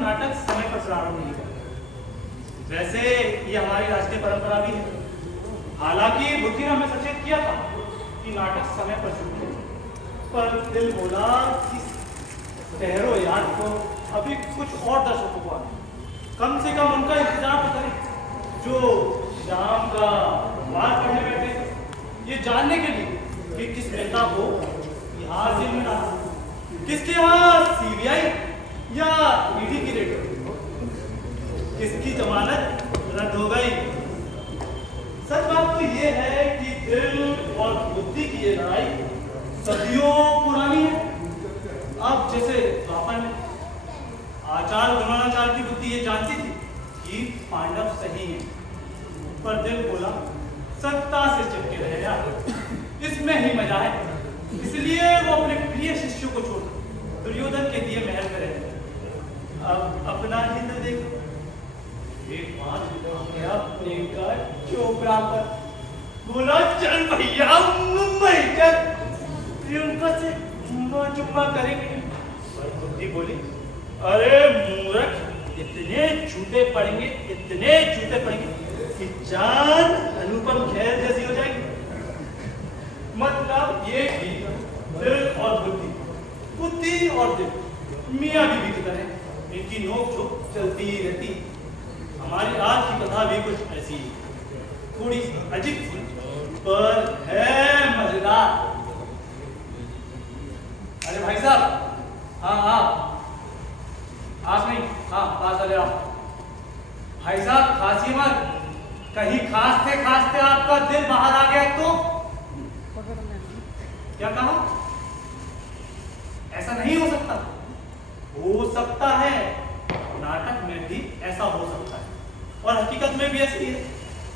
नाटक समय पर प्रारंभ नहीं करते। वैसे ये हमारी राष्ट्रीय परंपरा भी है। हालांकि बुद्धि ने हमें सचेत किया था कि नाटक समय पर शुरू हो, पर दिल बोला कि ठहरो यार, तो अभी कुछ और दर्शकों को आने, कम से कम उनका इंतजार तो करें जो शाम का बात करने बैठे थे, ये जानने के लिए कि किस नेता को यहाँ जेल में डाला, किसके यहाँ सीबीआई या ईडी की रेड, किसकी जमानत रद्द हो गई। सच बात तो ये है कि दिल और बुद्धि की ये लड़ाई सदियों पुरानी है। अब जैसे द्वापर में आचार्य द्रोणाचार्य की बुद्धि ये जानती थी कि पांडव सही है, पर दिल बोला सत्ता से चिपके रहे यार, इसमें ही मजा है। इसलिए वो अपने प्रिय शिष्यों को छोड़ दुर्योधन के दिए महल में रहे। अब अपना ही तो देखो, एक बात अपने का चोपड़ा पर बोला चल भैया मुंबई चल, प्रियंका से चुप्पा करेंगे। पर बुद्धि बोली अरे मूर्ख, इतने झूठे पड़ेंगे कि जान अनुपम खेर जैसी हो जाएगी। मतलब ये कि दिल और बुद्धि और दिल मियां बीवी की तरह इनकी नोक झोंक चलती रहती। हमारी आज की कथा भी कुछ ऐसी है, थोड़ी अजीब सी पर है मजेदार। अरे भाई साहब, हाँ आप नहीं, हाँ पास आ जाओ। भाई साहब खांसी मत, कहीं खांसते आपका दिल बाहर आ गया तो क्या कहा? ऐसा नहीं हो सकता। हो सकता है, नाटक में भी ऐसा हो सकता है और हकीकत में भी ऐसी है।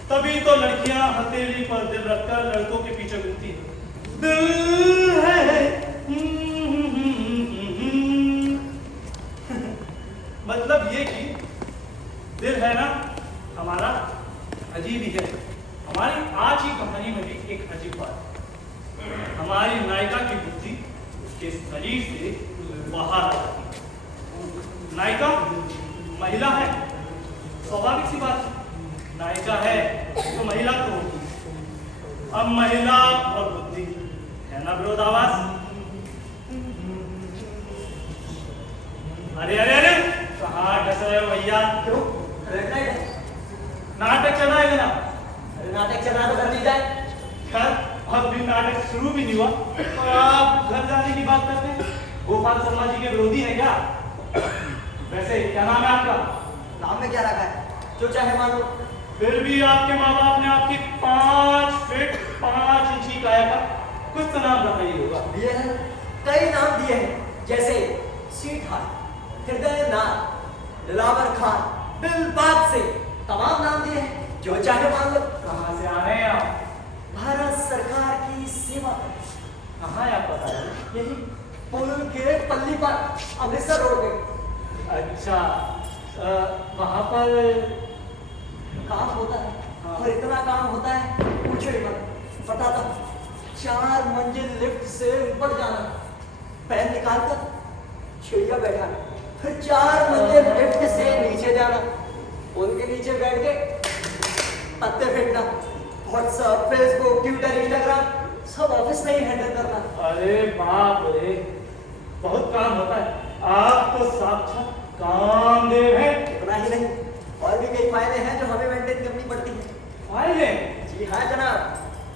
तभी तो लड़कियां हथेली पर दिल रखकर लड़कों के पीछे घूमती है। दिल है मतलब ये कि दिल है ना हमारा अजीब ही है। हमारी आज की कहानी में भी एक अजीब बात है। हमारी नायिका की बुद्धि उसके शरीर से बाहर आ जाती है। नायिका महिला है, स्वाभाविक सी बात है, नायिका है तो महिला तो होगी। अब महिला और बुद्धि है ना विरोधाभास। अरे अरे अरे कहाँ डस रहे हो भैया? क्यों? नाटक चल रहा है ना? अरे नाटक चल रहा तो कर दी जाए। खैर अब भी नाटक शुरू भी नहीं हुआ और आप घर जाने की बात करते हैं। गोपाल शर्मा जी के विरोधी है क्या? वैसे क्या नाम है आपका? नाम में क्या रखा है? जो चाहे मान लो। फिर भी आपके माँ बाप ने आपकी 5 फीट 5 इंच की काया का कुछ तो नाम रखा ही होगा। दिए हैं, कई नाम दिए हैं, जैसे सीट हार्ट, हृदय नाथ, दिलावर खान, दिल बात से तमाम नाम दिए हैं, जो चाहे मान लो। कहाँ से आ रहे हैं आप? भारत सरकार की सेवा कर। कहाँ है आप बता रहे? यही पुल के पल्ली पर अमृतसर रोड पे। अच्छा, वहाँ पर काम होता है और इतना काम होता है पूछो ही मत। बताता हूँ, 4 मंजिल लिफ्ट से ऊपर जाना, पैर निकालकर चिड़िया बैठाना, फिर 4 मंजिल लिफ्ट से नीचे जाना, उनके नीचे बैठ के पत्ते फेंकना, व्हाट्सएप, फेसबुक, ट्विटर, इंस्टाग्राम सब ऑफिस में ही हैंडल करना। अरे बाप रे, बहुत काम होता है। आप तो साक्षात कामदेव हैं। इतना ही नहीं, और भी कई फाइलें हैं जो हमें मेंटेन करनी पड़ती हैं। फाइलें? जी हाँ जनाब,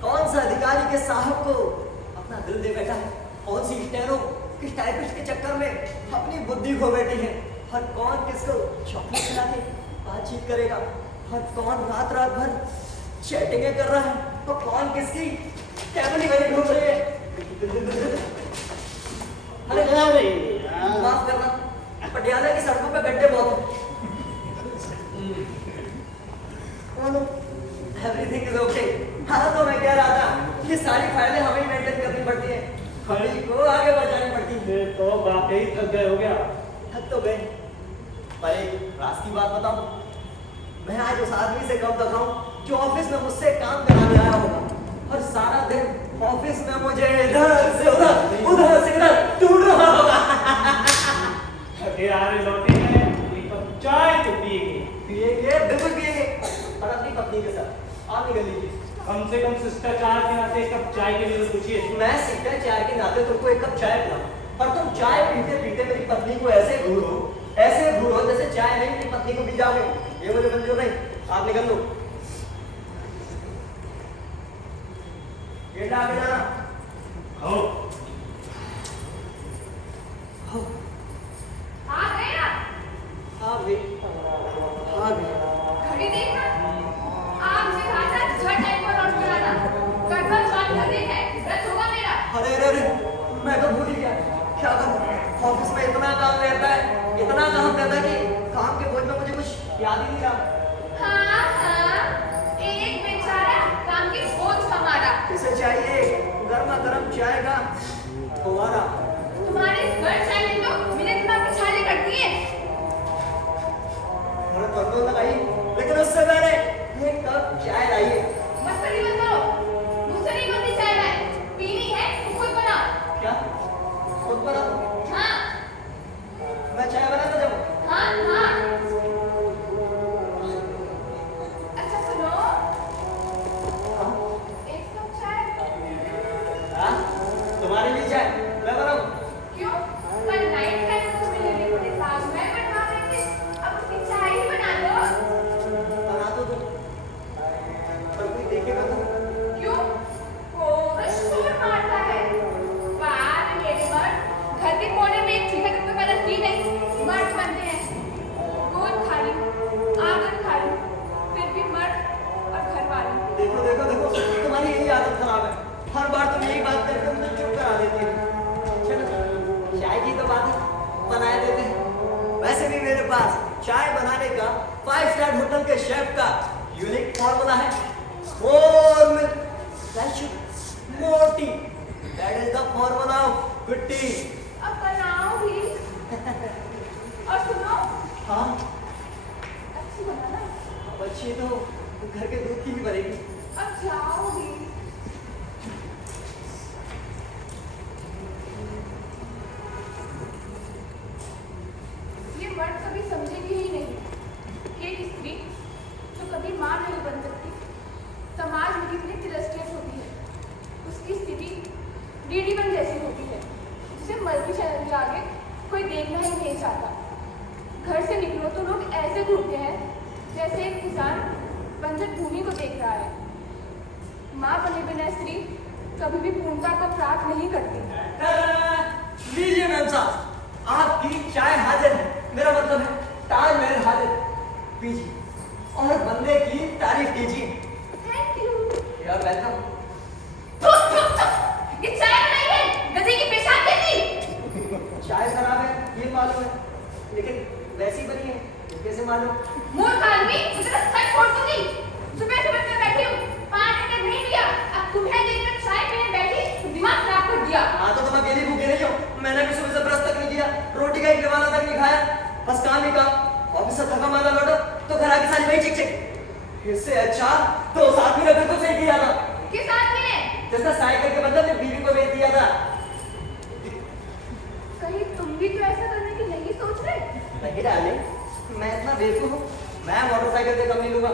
कौन सा अधिकारी के साहब को अपना दिल दे बैठा है, कौन सी स्टेनो किस टाइपिस्ट के चक्कर में अपनी बुद्धि खो बैठी है, और कौन किसको चॉकलेट खिला के बातचीत करेगा, और कौन रात भर चैटिंगें कर रहा है, तो कौन किसकी फैमिली बनी घूम रही है। अरे माफ करना, पटियाला की सड़कों पे गड्ढे बहुत हैं। Everything is okay. हाँ तो मैं कह रहा था ये सारी फाइलें हमें मेंटेन करनी पड़ती है, हमें को आगे बढ़ानी पड़ती है। तो वाकई थक गए हो गया? थक तो गए, पर एक राज की बात बताऊं, मैं आज उस आदमी से कब दिखाऊं जो ऑफिस में मुझसे काम कराने आया होगा और सारा दिन ऑफिस में मुझे इधर से उधर से इधर ढूंढ रहा होगा। फिर आ रहे लौटे हैं, एक शिष्टाचार के नाते एक कप चाय के लिए तो पूछिए। मैं शिष्टाचार के नाते तुमको एक कप चाय पिलाऊं, पर तुम चाय पीते पीते मेरी पत्नी को ऐसे घूरो जैसे चाय नहीं मेरी पत्नी को पी जाओगे। ये मुझे मंजूर नहीं, आप निकल लो। गेट आगे जाना। आओ। आ गए ना? हाँ भैया। घड़ी देखना। आपसे कहा था झट टाइम पर लौट कर आना। गड़बड़ बात कर रही है, रद्द होगा मेरा। अरे मैं तो भूल ही गया। क्या करूं, ऑफिस में इतना काम रहता है कि काम के बोझ में मुझे कुछ याद ही नहीं रहा। हाँ, एक बेचारा काम की बोझ हमारा। इसे चाहिए गर्मा गर्म चाय का फुवारा। तुम्हारे इस गर्म चाय में तो मेरे दिमाग की छाले कटती है। अरे तो लगाई, लेकिन उससे पहले एक कप चाय लाइए। मस्करी मत करो। मुझसे नहीं बनती चाय मैं। पीनी है तो खुद बनाओ। क्या खुद बना? हाँ मैं चाय बनाता जाऊं? हाँ। अच्छा सुनो, हाँ? एक कप चाय। हाँ? तुम्हारे लिए चाय मैं बनाऊं? क्यों? कल नाइट टाइम में मेरे लिए बड़े साग मैं बनवा रहे थे। अब उसकी चाय ही बना दो। बना तो दो, पर कोई देखेगा तो? क्यों? वो शोर मारता है। बाहर मेरे मर्द घर के कोने में एक चूल्हे के ऊपर की नहीं मर्द बनते हैं। गोद खाली, आंगन खाली, फिर भी मर्द और घर वाले। देखो तुम्हारी यही आदत खराब है। हर बार तुम यही बात करके मुझे चुप करा देती हो। चलो चाय की तो बात है, बना देते हैं। वैसे भी मेरे पास चाय बनाने का 5 स्टार होटल के शेफ का यूनिक फॉर्मूला है। more milk, less sugar, more tea. That is the formula of good tea. अब बनाओ भी। और सुनो, हाँ, अच्छी बनाना। अब अच्छी तो घर के दूध की ही बनेगी। अब जाओ भी। ये मर्द कभी समझेगी ही नहीं कि एक स्त्री जो कभी मां नहीं बन सकती, समाज में कितनी तिरस्कृत होती है। उसकी स्थिति डीडीवन जैसी होती है, जिसे मल्टी चैनल के आगे कोई देखना ही नहीं चाहता। घर से निकलो तो लोग ऐसे घूमते हैं जैसे एक किसान बंजर भूमि को देख रहा है। मां बने बिना स्त्री कभी भी पूर्णता को प्राप्त नहीं करती। लीजिए मैम साहब, आपकी चाय हाजिर है। मेरा मतलब है ताजमहल हाजिर। पीजिए और बंदे की तारीफ कीजिए। Thank you. You are welcome. ये चाय बनाई है गधे की पेशाब जैसी। चाय खराब है ये मालूम है, लेकिन वैसी बनी है ये कैसे मालूम? मूर्ख आदमी, मुझे तो सच छोड़ दूंगी। सुबह से मैं बैठी हूँ, 5 मिनट नहीं लिया। अब तुम्हें देखकर चाय पीने बैठी तो दिमाग खराब कर दिया। हाँ तो तुम अकेली भूखे नहीं हो। मैंने भी सुबह से ब्रश तक नहीं किया, रोटी का एक निवाला तक नहीं खाया। बस काम ही काम। ऑफिस से थका मारा लौटो तो घर आके सारी वही चिक चिक। इससे अच्छा तो साथ में बिल्कुल सही किया था। किस आदमी ने? जिसने साइकिल के बदले में बीवी को बेच दिया था। कहीं तुम भी तो ऐसा करने की नहीं सोच रहे? नहीं डार्लिंग, मैं इतना बेवकूफ हूँ, मैं मोटरसाइकिल से कम नहीं लूंगा।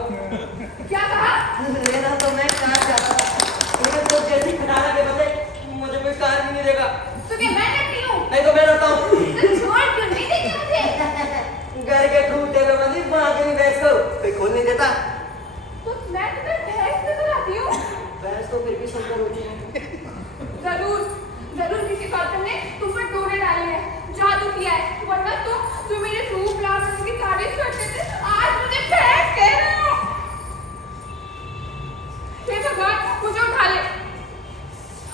क्या कहा? लेना तो मैं कार चाहता था, लेकिन तो जैसी खटारा के बदले मुझे कोई कार भी नहीं देगा। तो क्या मैं करती हूँ? नहीं तो मैं रहता हूँ। तो छोड़ क्यों नहीं देती मुझे? घर के टूटे हुए मंदिर वहां के भी भैंस को कोई खोल नहीं देता। तो मैं तुम्हें भैंस नजर आती हूँ? भैंस तो फिर भी सुंदर होती है। जरूर किसी कौतम ने तुम पर डोरे डाले हैं, जादू किया है, वरना तुम जो मेरे रूप लाभ की तारीफ करते थे आज मुझे भैंस कह रहे हो। हे भगवान, मुझे उठा ले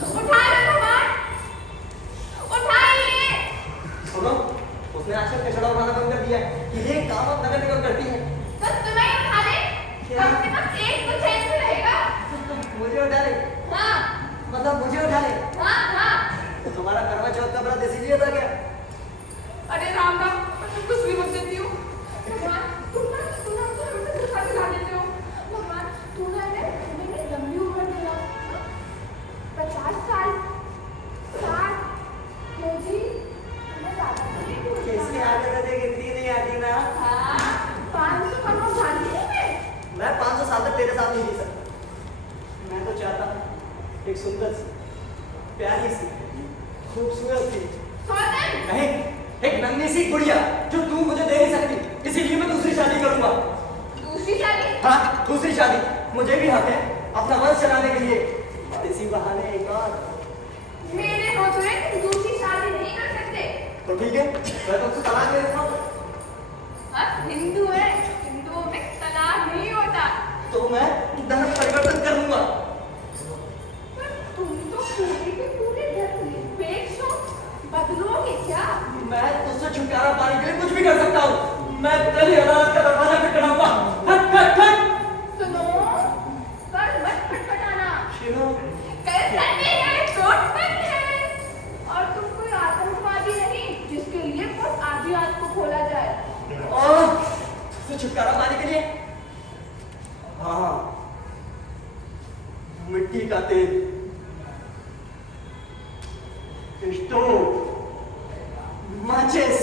भगवान, उठाइए। सुनो, उसने आजकल कचड़ा उठाना बंद कर दिया है। ये काम अब नगर निगम करती है। तो तुम्हें उठा ले, कम से कम एक तो चैन से रहेगा। मुझे उठा ले? हाँ मतलब मुझे उठा ले? हाँ। तो तुम्हारा करवा चौथ का व्रत इसीलिए था क्या? अरे राम राम, तुम कुछ भी बोल देती हो। भगवान, तुम ना हमेशा धोखा दिला देते हो। भगवान, तू ना मैंने लंबी उम्र देना, 50 साल, 60, मोदी, मैं ज्यादा नहीं बोलता। कैसी आदत है, गिनती नहीं आती ना। हाँ, 500 का नोट जानती हूँ मैं। मैं 500 साल तक तेरे साथ नहीं जी सकता। मैं तो चाहता हूँ सुंदर सी, प्यारी सी, खूबसूरत सी, गौतम! नहीं, एक नन्ही सी गुड़िया जो तू मुझे दे नहीं सकती, इसीलिए मैं दूसरी शादी करूंगा। दूसरी शादी? हाँ, दूसरी शादी। मुझे भी हक है अपना वंश चलाने के लिए, और इसी बहाने एक और। मेरे होते तुम दूसरी शादी नहीं कर सकते। तो ठीक है, मैं तुमसे तलाक ले लेता हूँ। आप हिंदू हैं, हिंदुओं में तलाक नहीं होता। तो मैं धर्म परिवर्तन कर लूंगा। पर तुम तो पूरे के पूरे धर्म निरपेक्ष हो, बदलोगे क्या? मैं तुझसे छुटकारा पाने के लिए कुछ भी कर सकता हूँ। मैं कल ही अदालत का दरवाजा खटखटाऊंगा। खट खट खट। सुनो, कल मत खटखटाना। शीनो, कल संडे है, चोट बंद है, और तुम कोई आतंकवादी नहीं जिसके लिए बहुत आधी रात को खोला जाए। और तुझसे छुटकारा पाने के लिए, हाँ, मिट्टी का तेल, स्टोव, माचिस,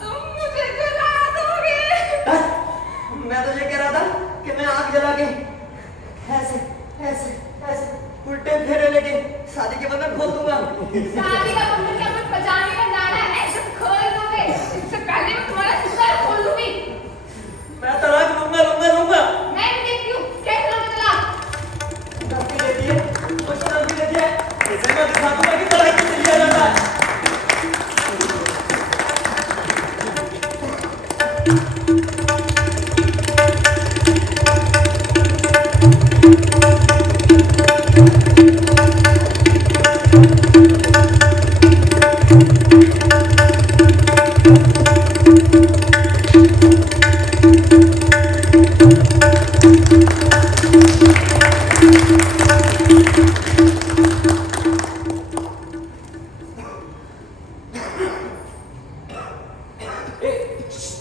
तुम मुझे जला दोगे। मैं तुझे कह रहा था कि मैं आग जला के ऐसे ऐसे ऐसे उल्टे फेरे लेके शादी के बाद मैं खोल दूंगा। शादी का बंधन क्या कुछ बचाने का नारा है जो खोल दोगे? इससे पहले मैं तुम्हारा सिर खोल दूंगी। मैं तलाक लूंगा लूंगा लूंगा। मैं भी देखती हूँ कैसे लोगे तलाक। धमकी देती है, कुछ धमकी देती है, इसे मैं दिखा दूंगा कि तलाक कैसे लिया जाता है।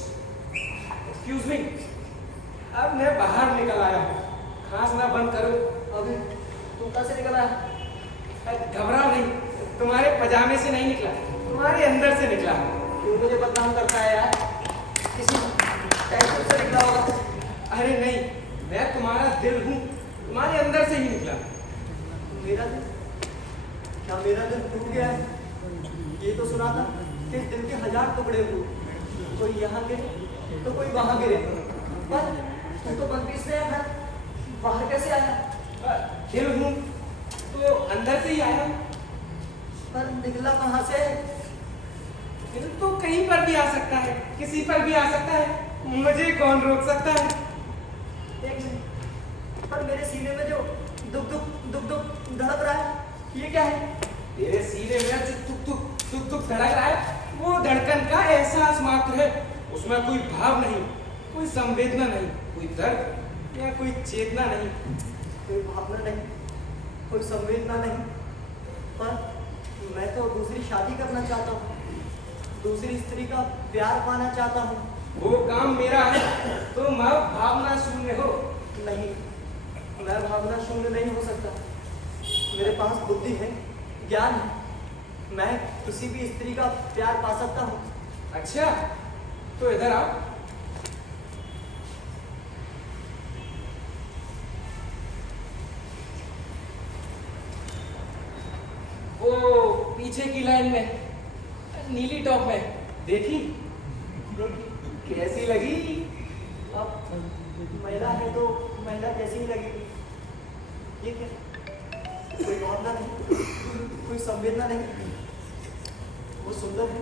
एक्सक्यूज मी, अब मैं बाहर निकल आया हूँ, खांसना बंद करो। अभी तू कैसे निकल आया? घबराओ नहीं, तुम्हारे पजामे से नहीं निकला, तुम्हारे अंदर से निकला। तू मुझे बदनाम करता है यार, किसी टैक्सी से निकला होगा। अरे नहीं, मैं तुम्हारा दिल हूँ, तुम्हारे अंदर से ही निकला। मेरा दिल? क्या मेरा दिल टूट गया है? ये तो सुना था कि इस दिल के 1000 टुकड़े हुए, कोई यहाँ गिरे तो कोई वहाँ गिरे, पर तू तो वन पीस में है, बाहर कैसे आया? दिल हूँ तो अंदर से ही आया। पर निकला कहाँ से? दिल तो कहीं पर भी आ सकता है, किसी पर भी आ सकता है, मुझे कौन रोक सकता है? एक मिनट, पर मेरे सीने में जो दुख दुख दुख दुख धड़क रहा है, ये क्या है? तेरे सीने में जो तुक तुक धड़क रहा है, वो धड़कन का एहसास मात्र है, उसमें कोई भाव नहीं, कोई संवेदना नहीं, कोई दर्द या कोई चेतना नहीं। कोई भावना नहीं, कोई संवेदना नहीं, पर मैं तो दूसरी शादी करना चाहता हूँ, दूसरी स्त्री का प्यार पाना चाहता हूँ। वो काम मेरा है, तुम अब भावना शून्य हो। नहीं, मैं भावना शून्य नहीं हो सकता। मेरे पास बुद्धि है, ज्ञान है, मैं किसी भी स्त्री का प्यार पा सकता हूँ। अच्छा, तो इधर आओ। वो पीछे की लाइन में, नीली टॉप में, देखी? कैसी लगी? अब महिला है तो महिला कैसी ही लगेगी। ये क्या? कोई भावना नहीं, कोई संवेदना नहीं। वो सुंदर है,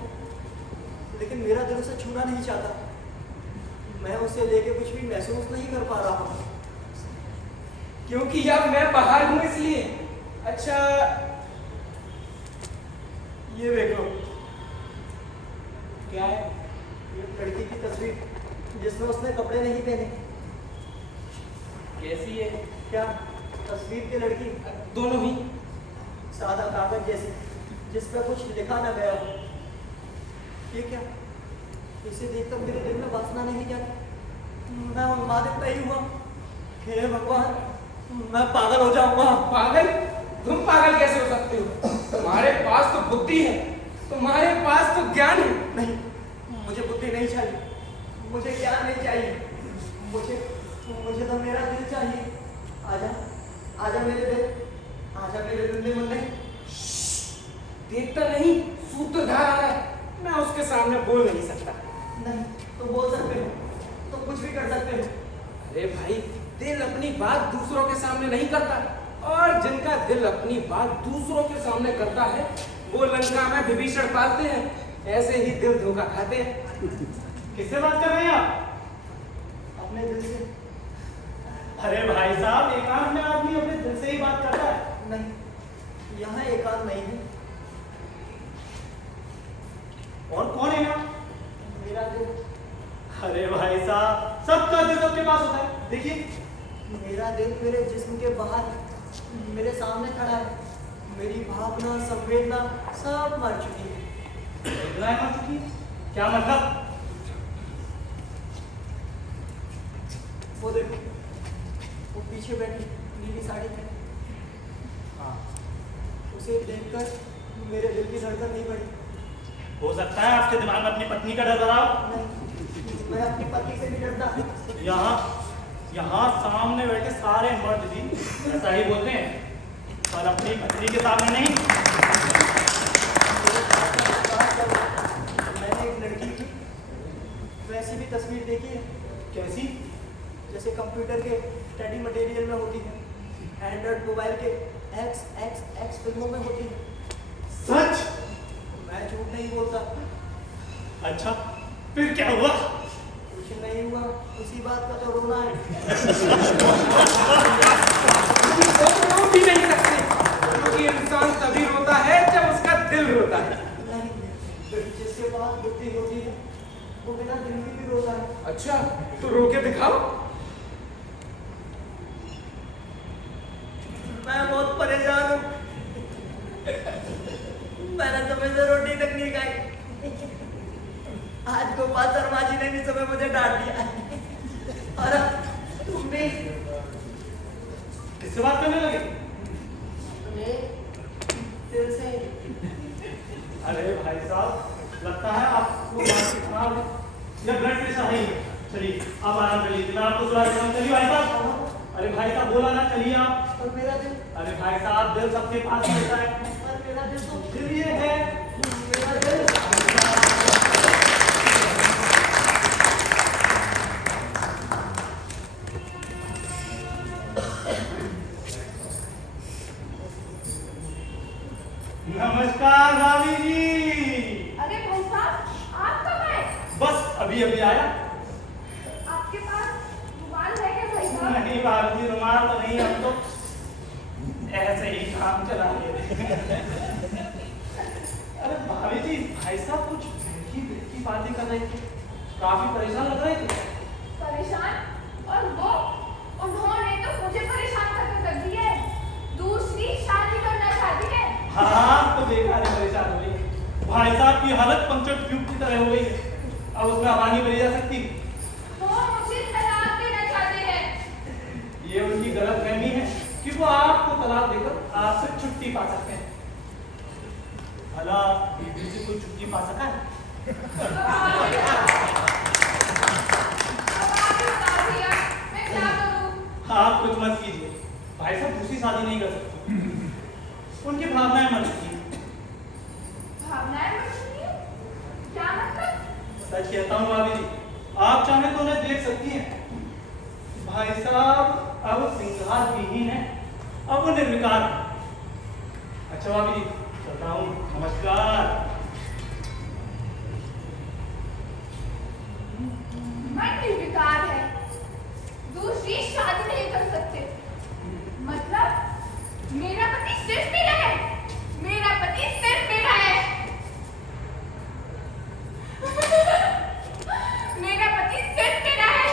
लेकिन मेरा दिल उसे छूना नहीं चाहता। मैं उसे लेके कुछ भी महसूस नहीं कर पा रहा हूँ। क्योंकि अब मैं बाहर हूं इसलिए। अच्छा, ये देख लो, क्या है? ये लड़की की तस्वीर जिसमें उसने कपड़े नहीं पहने। कैसी है? क्या तस्वीर की लड़की? दोनों ही। सादा कागज जैसी, जिस पर कुछ लिखा ना गया हो। ये क्या? इसे देखकर मेरे दिल में वासना नहीं जाती। मैं उन्मादित नहीं हुआ। हे भगवान, मैं पागल हो जाऊंगा। पागल? तुम पागल कैसे हो सकते हो? तुम्हारे पास तो बुद्धि है, तुम्हारे पास तो ज्ञान है। नहीं, मुझे बुद्धि नहीं चाहिए, मुझे ज्ञान नहीं चाहिए, मुझे तो मेरा दिल चाहिए। आजा, आजा मेरे दिल, आजा मेरे दिल में मुन्ने। देखता नहीं सूत्रधार आ रहा है, मैं उसके सामने बोल नहीं सकता। नहीं, तो बोल सकते हो, तो कुछ भी कर सकते हो। अरे भाई, दिल अपनी बात दूसरों के सामने नहीं करता, और जिनका दिल अपनी बात दूसरों के सामने करता है वो लंका में विभीषण पालते हैं, ऐसे ही दिल धोखा खाते हैं। किससे बात कर रहे हैं आप? अपने दिल से। अरे भाई साहब, एकांत में आदमी अपने दिल से ही बात करता है। नहीं, यहाँ एकांत नहीं है। और कौन है यहाँ? मेरा दिल। अरे भाई साहब, सबका दिल सबके पास होता है। देखिए, मेरा दिल मेरे जिस्म के बाहर मेरे सामने खड़ा है। मेरी भावना, संवेदना सब मर चुकी है। वेदनाएं मर चुकी है? क्या मतलब? वो देखो, वो पीछे बैठी नीली साड़ी में, हाँ, उसे देखकर मेरे दिल की धड़कन नहीं बढ़ी। हो सकता है आपके दिमाग में अपनी पत्नी का डर भरा हो। नहीं, मैं अपनी पति से भी डरता। यहाँ सामने बैठे सारे मर्द भी ऐसा ही बोलते हैं, पर अपनी पत्नी के सामने नहीं। मैंने एक लड़की की वैसी भी तस्वीर देखी है, कैसी? जैसे कंप्यूटर के स्टडी मटेरियल में होती है, एंड्रॉइड मोबाइल के XXX फिल्मों में होती है। सच? मैं झूठ नहीं बोलता। अच्छा, फिर क्या हुआ? कुछ नहीं हुआ, उसी बात का तो रोना है। रो भी नहीं सकते, क्योंकि इंसान तभी रोता है जब उसका दिल रोता है। नहीं, जिसके पास बुद्धि होती है वो बिना दिल के भी रोता है। अच्छा, तो रो के दिखाओ। मैं बहुत परेशान हूँ। मैंने समय से रोटी तक नहीं खाई। आज गोपाल शर्मा जी ने भी समय मुझे डांट दिया। और अब तुम भी किससे बात करने लगे? अपने दिल से। अरे भाई साहब, लगता है आपको मानसिक तनाव है या ब्लड प्रेशर है। चलिए, आप आराम कर लीजिए, मैं आपको सुला देता हूं। चलिए भाई साहब। अरे भाई साहब, बोला ना, चलिए आप। और मेरा दिल, अरे भाई साहब, दिल सबके पास होता है। और मेरा दिल तो दिल ये है। मेरा दिल। नमस्कार भाभी जी। अरे भाई साहब, आप कब आए? बस अभी अभी आया। आपके पास रुमाल है क्या भाई साहब? नहीं भाभी जी, रुमाल तो नहीं, हम तो ऐसे ही काम चला रहे। अरे भाभी जी, भाई साहब कुछ की बातें कर रहे थे, काफी परेशान लग रहे थे। परेशान? और वो, उन्होंने तो मुझे परेशान करके रख दिया है। दूसरी शादी करना चाहती है। हाँ, तो बेकार ही परेशान हो गई। भाई साहब की हालत पंक्चर ट्यूब की तरह हो गई है, अब उसमें आवानी भरी जा सकती। वो मुझे तलाक देना चाहते हैं। ये उनकी गलतफहमी है कि वो आपको तलाक देकर आपसे छुट्टी पा सकते हैं। भला बीबी से कोई छुट्टी पा सका है? अब आप ही बता भैया, मैं क्या करूं? आप कुछ मत कीजिए, भाई साहब दूसरी शादी नहीं कर सकते। उनकी भावनाएं मर चुकी हैं। भावनाएं मर चुकी हैं? क्या मतलब? सच कहता हूँ भाभी जी, आप चाहें तो उन्हें देख सकती हैं। भाई साहब अब श्रृंगार विहीन है, अब वो निर्विकार है। अच्छा भाभी जी, चलता हूँ, नमस्कार। मन निर्विकार है, दूसरी शादी नहीं कर सकते। मतलब मेरा पति सिर्फ मेरा है, मेरा पति सिर्फ मेरा है। मेरा पति सिर्फ मेरा है।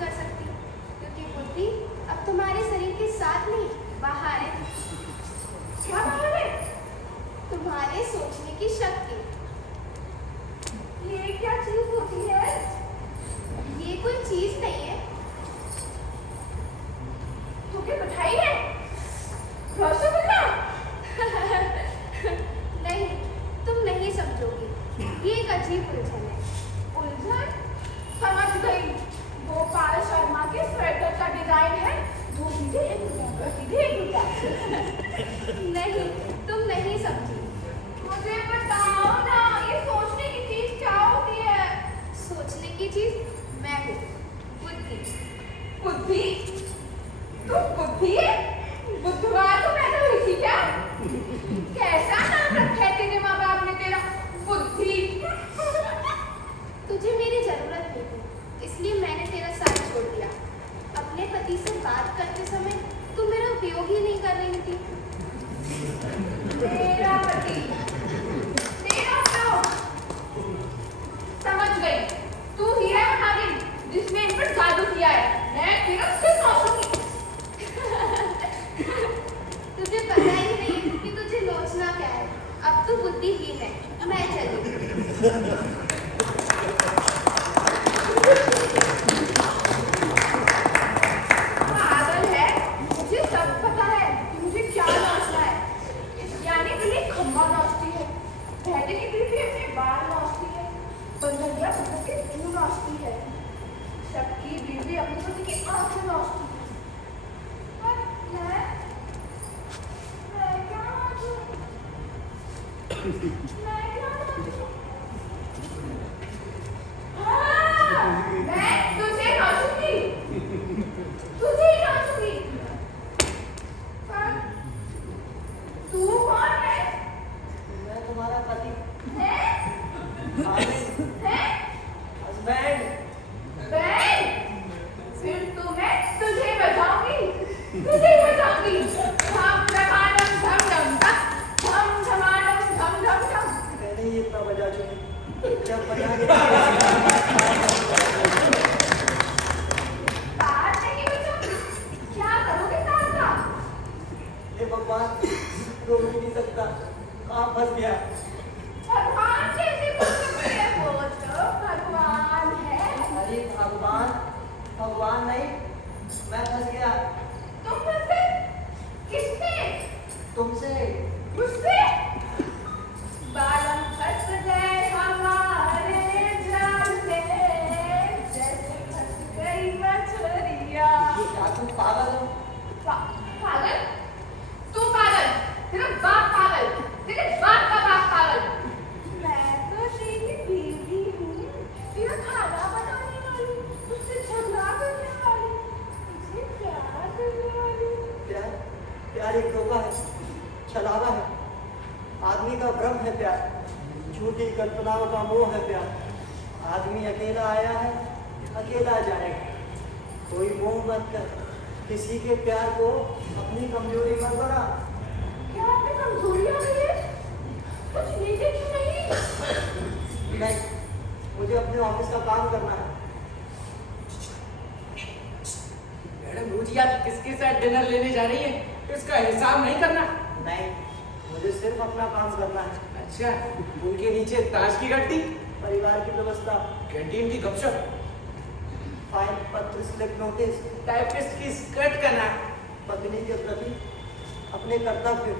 कर सकती, क्योंकि बुद्धि अब तुम्हारे शरीर के साथ नहीं, बाहर है। क्या बाहर है? तुम्हारे सोचने की शक्ति। ये क्या चीज होती है? ये कोई चीज नहीं है। तुम्हें मिठाई है? रसगुल्ला? नहीं, तुम नहीं समझोगी। ये एक अजीब उलझन है। उलझन? समझ गई। गोपाल शर्मा के स्वेटर का डिजाइन है। दो सीधे एक उल्टा, सीधे एक उल्टा। नहीं, तुम नहीं समझी। मुझे बताओ ना, ये सोचने की चीज क्या होती है? सोचने की चीज मैं हूँ, बुद्धि। बुद्धि? तुम बुद्धि? बुद्धवार को पैदा हुई थी क्या? कैसा नाम रखा है तेरे माँ बाप ने तेरा? बुद्धि। तुझे मेरी जरूरत नहीं थी, इसलिए मैंने तेरा साथ छोड़ दिया। अपने पति से बात करते समय तू मेरा उपयोग ही नहीं कर रही थी। तेरा पति, तेरा उपयोग। समझ गई, तू ही है वो नागिन जिसने इन पर जादू किया है। मैं तेरा सिर नोचूंगी। तुझे पता ही नहीं कि तुझे लोचना क्या है। अब तू बुद्धिहीन है। मैं चली। पागल है, मुझे सब पता है कि मुझे क्या नाचना है। यानी पहले खम्बा नाचती है, पहले की बीवी अपने बाल नाचती है, बंदरिया पकड़ के मुंह नाचती है, सबकी बीवी अपने पति की आंखें नाचती है। और मैं क्या नाचूं? मैं क्या नाचूं? मैं तुझे नाचूंगी, तुझे ही नाचूंगी। पर तू कौन है? मैं तुम्हारा पति है? है? हस्बैंड। बैंड? फिर तो मैं तुझे बजाऊंगी, तुझे बजाऊंगी। धम धमाडम धम धम धम, धम धमाडम धम धम धम। मैंने ही इतना बजा चुकी, जब बजा के तार नहीं बजाऊंगी, क्या करोगे तार का? ये भगवान रोक ही नहीं सकता, कहाँ फंस गया। भगवान कैसे बोल सकते हैं? वो तो भगवान है। अरे भगवान, भगवान नहीं, मैं फंस गया तुम फंस गए? किसमें? तुमसे। मुझसे? बालम फंस गए हमारे जाल में, जैसे फंस गई मछलियाँ। क्या तुम पागल हो? पागल? तू पागल, तेरा बाप पागल, तेरे बाप का बाप पागल। मैं तो तेरी बीवी हूँ, तेरा खाना बनाने वाली, तुझसे झगड़ा करने वाली, तुझे प्यार करने वाली। प्यार? प्यार एक धोखा है, छलावा है, आदमी का भ्रम है प्यार, झूठी कल्पनाओं का मोह है प्यार। आदमी अकेला आया है, अकेला जाएगा। कोई मोह मत कर, किसी के प्यार को अपनी कमजोरी मत बना। क्या आपने कमजोरी आ गई है? कुछ नीचे क्यों नहीं? नहीं, मुझे अपने ऑफिस का काम करना है। मैडम रोजिया किसके साथ डिनर लेने जा रही है? इसका हिसाब नहीं करना। नहीं, मुझे सिर्फ अपना काम करना है। अच्छा, उनके नीचे ताश की गड्डी, परिवार की व्यवस्था, कैंटीन की गपशप, फाइल पत्र स्लिप नोटिस, टाइपिस्ट की स्कर्ट का नाक, पत्नी के प्रति अपने कर्तव्य,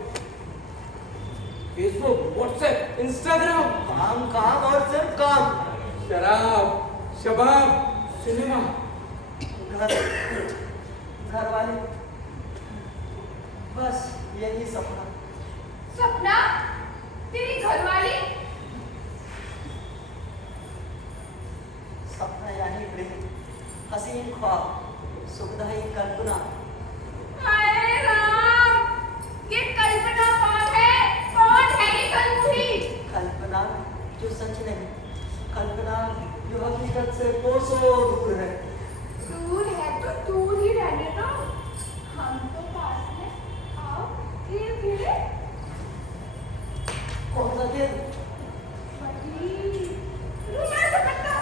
फेसबुक, व्हाट्सएप, इंस्टाग्राम, काम काम और सिर्फ काम, शराब, शबाब, सिनेमा, घर, घर वाले, बस यही सपना। सपना? तेरी घरवाली? सपना यानी प्रेम, हसीन ख्वाब, सुखदायी कल्पना। हाय राम, ये कल्पना कौन है? कौन है ये कंठी? कल्पना जो सच नहीं, कल्पना जो हकीकत से कोसों दूर है। दूर है तो दूर ही रहने दो, हम तो पास में। आओ धीरे धीरे। कौन सा दिल? वही रुमाल दुपट्टा।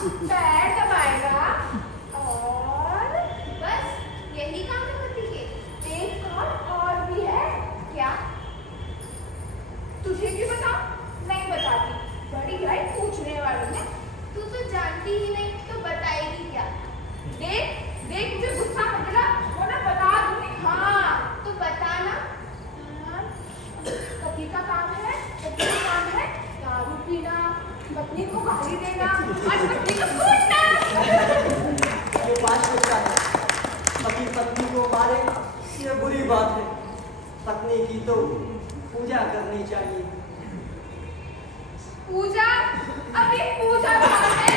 पैर दबाएगा और बस यही काम है पति के। एक काम और भी है। क्या? तुझे क्यों बताऊं? नहीं बताती। बड़ी है पूछने वाली है। तू तो जानती ही नहीं तो बताएगी क्या? देख देख मुझे गुस्सा मत दिला, वरना बता दूंगी। हाँ तो बताना। हाँ, पति का काम है, पति का काम है दारू पीना, पत्नी को गाली देना और पत्नी को कूटना। ये बात सच्चा है। पति पत्नी को मारे ये बुरी बात है। पत्नी की तो पूजा करनी चाहिए। पूजा? अभी पूजा कहाँ है?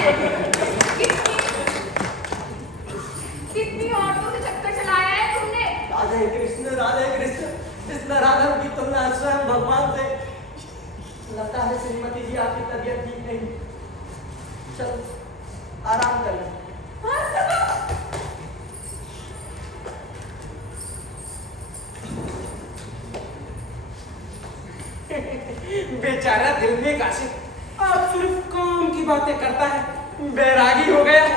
कितनी औरतों से चक्कर चलाया है तुमने? राधे कृष्ण राधे कृष्ण। इस नराधम की तुलना स्वयं भगवान से। लगता है श्रीमती जी आपकी तबीयत ठीक नहीं। चलो आराम कर लें। हाँ चलो। बेचारा दिल में काशिफ अब सिर्फ काम की बातें करता है, बैरागी हो गया है।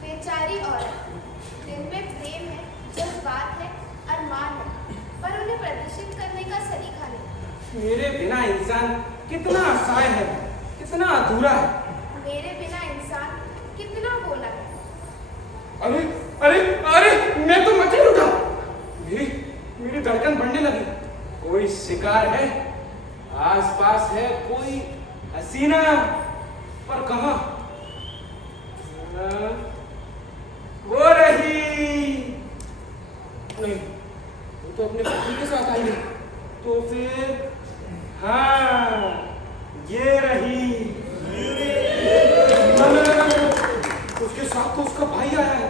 बेचारी औरत, दिल में प्रेम है, जज्बात है, अरमान है, पर उन्हें प्रदर्शित करने का सलीका नहीं। मेरे बिना इंसान कितना असहाय है, कितना अधूरा है। मेरे बिना इंसान कितना बोला है। अरे अरे अरे मैं तो मचे उठा। मेरी मेरी धड़कन बढ़ने लगी। कोई शिकार है, आसपास है कोई हसीना, पर कहाँ? वो रही नहीं, वो तो अपने पति के साथ आई है। तो फिर हाँ ये रही। उसके साथ तो उसका भाई आया है।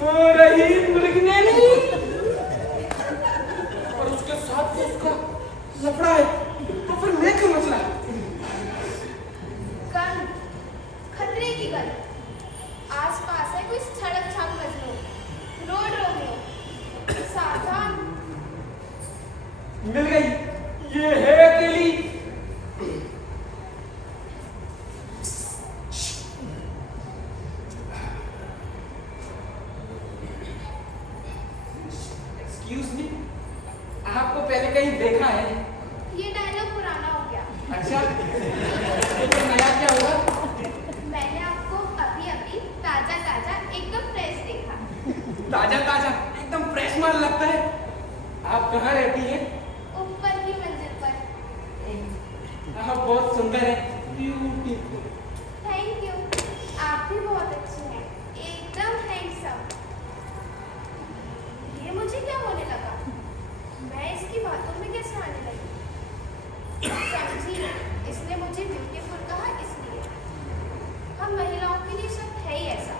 वो रही मृगनैनी, और उसके साथ तो उसका लफड़ा है। तो फिर मैं क्यों मचला? गंध, खतरे की गंध। आसपास है कोई सड़क छाप मजनू, रोड रोमियो। सावधान। मिल गई, ये है अकेली। एक्सक्यूज मी, आपको पहले कहीं देखा है? ये डायलॉग पुराना हो गया। अच्छा, तो नया क्या हुआ? मैंने आपको अभी अभी ताजा ताजा एकदम फ्रेश देखा। ताजा ताजा एकदम फ्रेश माल लगता है। आप कहाँ रहती हैं? ऊपर की मंजिल पर। आप बहुत सुंदर है, ब्यूटीफुल। Thank you. आप भी बहुत अच्छी हैं, एकदम हैंडसम। ये मुझे क्या होने लगा? मैं इसकी बातों में कैसे आने लगी? समझी, इसने मुझे ब्यूटीफुल कहा इसलिए। हम महिलाओं के लिए शब्द है ही ऐसा।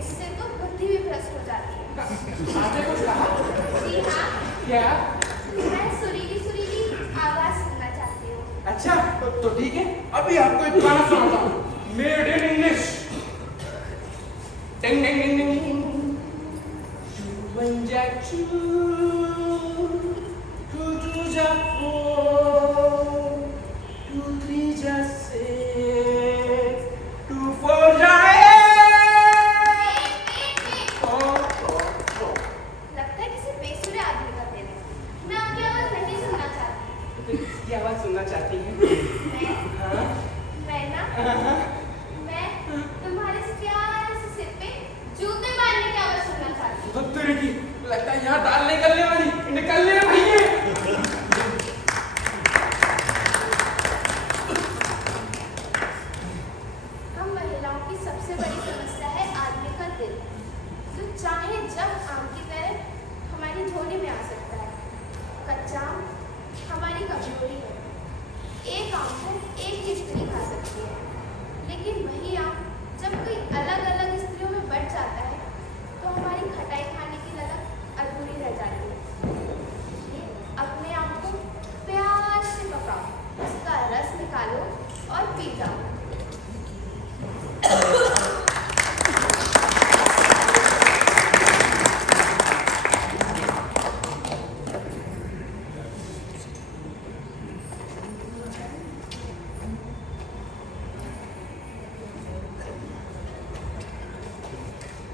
इससे तो बुद्धि भी भ्रष्ट हो जाती है। आपने कुछ कहा? जी हाँ, क्या? मैं सुरीली सुरीली आवाज सुनना चाहती हूँ। अच्छा तो ठीक है, अभी आपको एक गाना सुनाता हूँ, मेड इन इंग्लिश। टिंग टिंग टिंग टिंग। One jack two, two jack four, 2 3 jack 6, 2 4 jack 8. लगता है किसी बेसुरे आदमी का दिल है। मैं आपकी आवाज नहीं सुनना चाहती। तो किसकी आवाज सुनना चाहती हैं? मैं हाँ? मैं ना मैं तुम्हारे इस प्यारे से सिर पे जूते मारने की आवाज सुनना चाहती हूँ। भत्तरी की, लगता है यहाँ दाल निकलने वाली, निकलने रही है। हम महिलाओं की सबसे बड़ी समस्या है आदमी का दिल, जो चाहे जब आम की तरह हमारी झोली में आ सकता है। कच्चा आम हमारी कमजोरी है। एक आम को एक ही स्त्री खा सकती है, लेकिन वही आम जब कोई अलग अलग स्त्रियों में बढ़ जाता है तो हमारी खटाई खाने की ललक अधूरी रह जाती है। इसलिए अपने आप को प्यार से पकाओ, उसका रस निकालो और पी जाओ।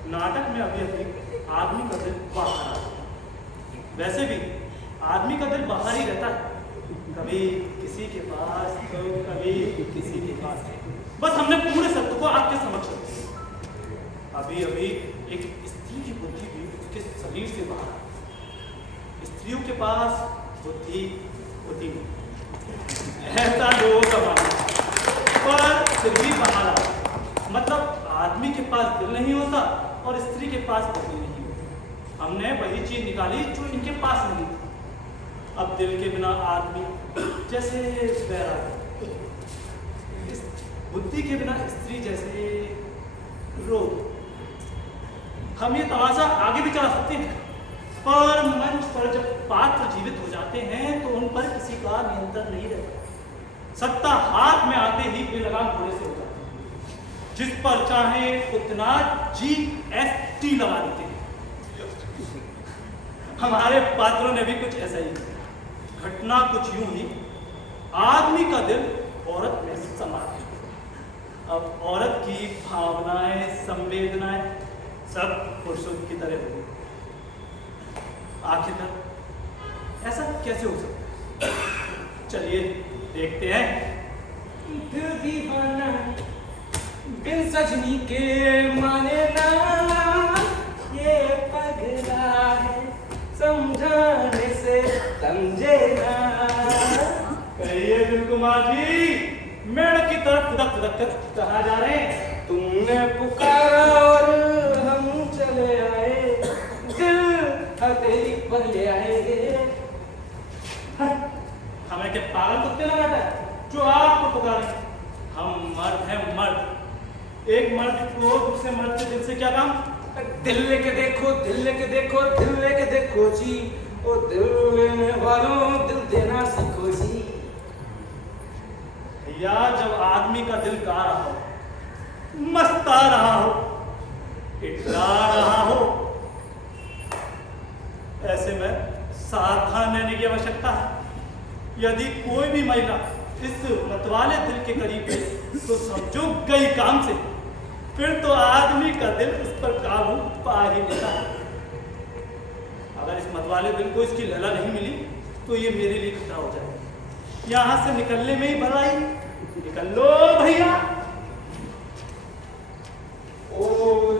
नाटक में अभी अभी आदमी का दिल बाहर आ गया। वैसे भी आदमी का दिल बाहर ही रहता है, कभी किसी के पास तो कभी किसी के पास। बस हमने पूरे सत्य को आपके समक्ष रख दिया। अभी अभी एक स्त्री की बुद्धि भी उसके शरीर से बाहर आ गई। स्त्रियों के पास बुद्धि होती नहीं, ऐसा लोगों का मानना है, पर फिर भी बाहर आ गई। मतलब आदमी के पास दिल नहीं होता और स्त्री के पास बुद्धि नहीं होती। हमने वही चीज निकाली जो इनके पास नहीं थी। अब दिल के बिना आदमी जैसे बैराग, बुद्धि के बिना स्त्री जैसे रोग। हम ये तमाशा आगे भी चला सकते हैं, पर मंच पर जब पात्र जीवित हो जाते हैं तो उन पर किसी का नियंत्रण नहीं रहता। सत्ता हाथ में आते ही बेलगाम घोड़े से हो जाती है, जिस पर चाहे उतना GST लगा देते हैं। हमारे पात्रों ने भी कुछ ऐसा ही किया। घटना कुछ यूं ही, आदमी का दिल औरत में समा गया। अब औरत की भावनाएं, संवेदनाएं सब पुरुषों की तरह हो गई। आखिरकार ऐसा कैसे हो सकता है? चलिए देखते हैं। दिल दीवाना बिन सजनी के माने ना, ये पगला है समझाने से समझे ना। कहिए दिल कुमार जी, मेढ़ की तरफ खुदक खुदक कर कहाँ जा रहे हैं? तुमने पुकारा और हम चले आए, दिल हथेली पर ले आएंगे। हमें क्या पागल कुत्ते ना बैठा है जो आपको पुकारे? हम मर्द हैं, मर्द। एक मर्द को दूसरे मर्द के दिल से क्या काम? दिल लेके देखो, दिल लेके देखो, दिल लेके देखो जी। ओ दिल लेने वालों, दिल देना सीखो जी। या जब आदमी का दिल गा रहा हो, मस्ता रहा हो, इटला रहा हो, ऐसे में सावधान रहने की आवश्यकता है। यदि कोई भी महिला इस मतवाले दिल के करीब है तो समझो गई काम से। फिर तो आदमी का दिल उस पर काबू पा ही लेता है। अगर इस मतवाले दिल को इसकी लला नहीं मिली तो ये मेरे लिए खतरा हो जाएगा। यहाँ से निकलने में ही भलाई। निकल लो भैया। ओ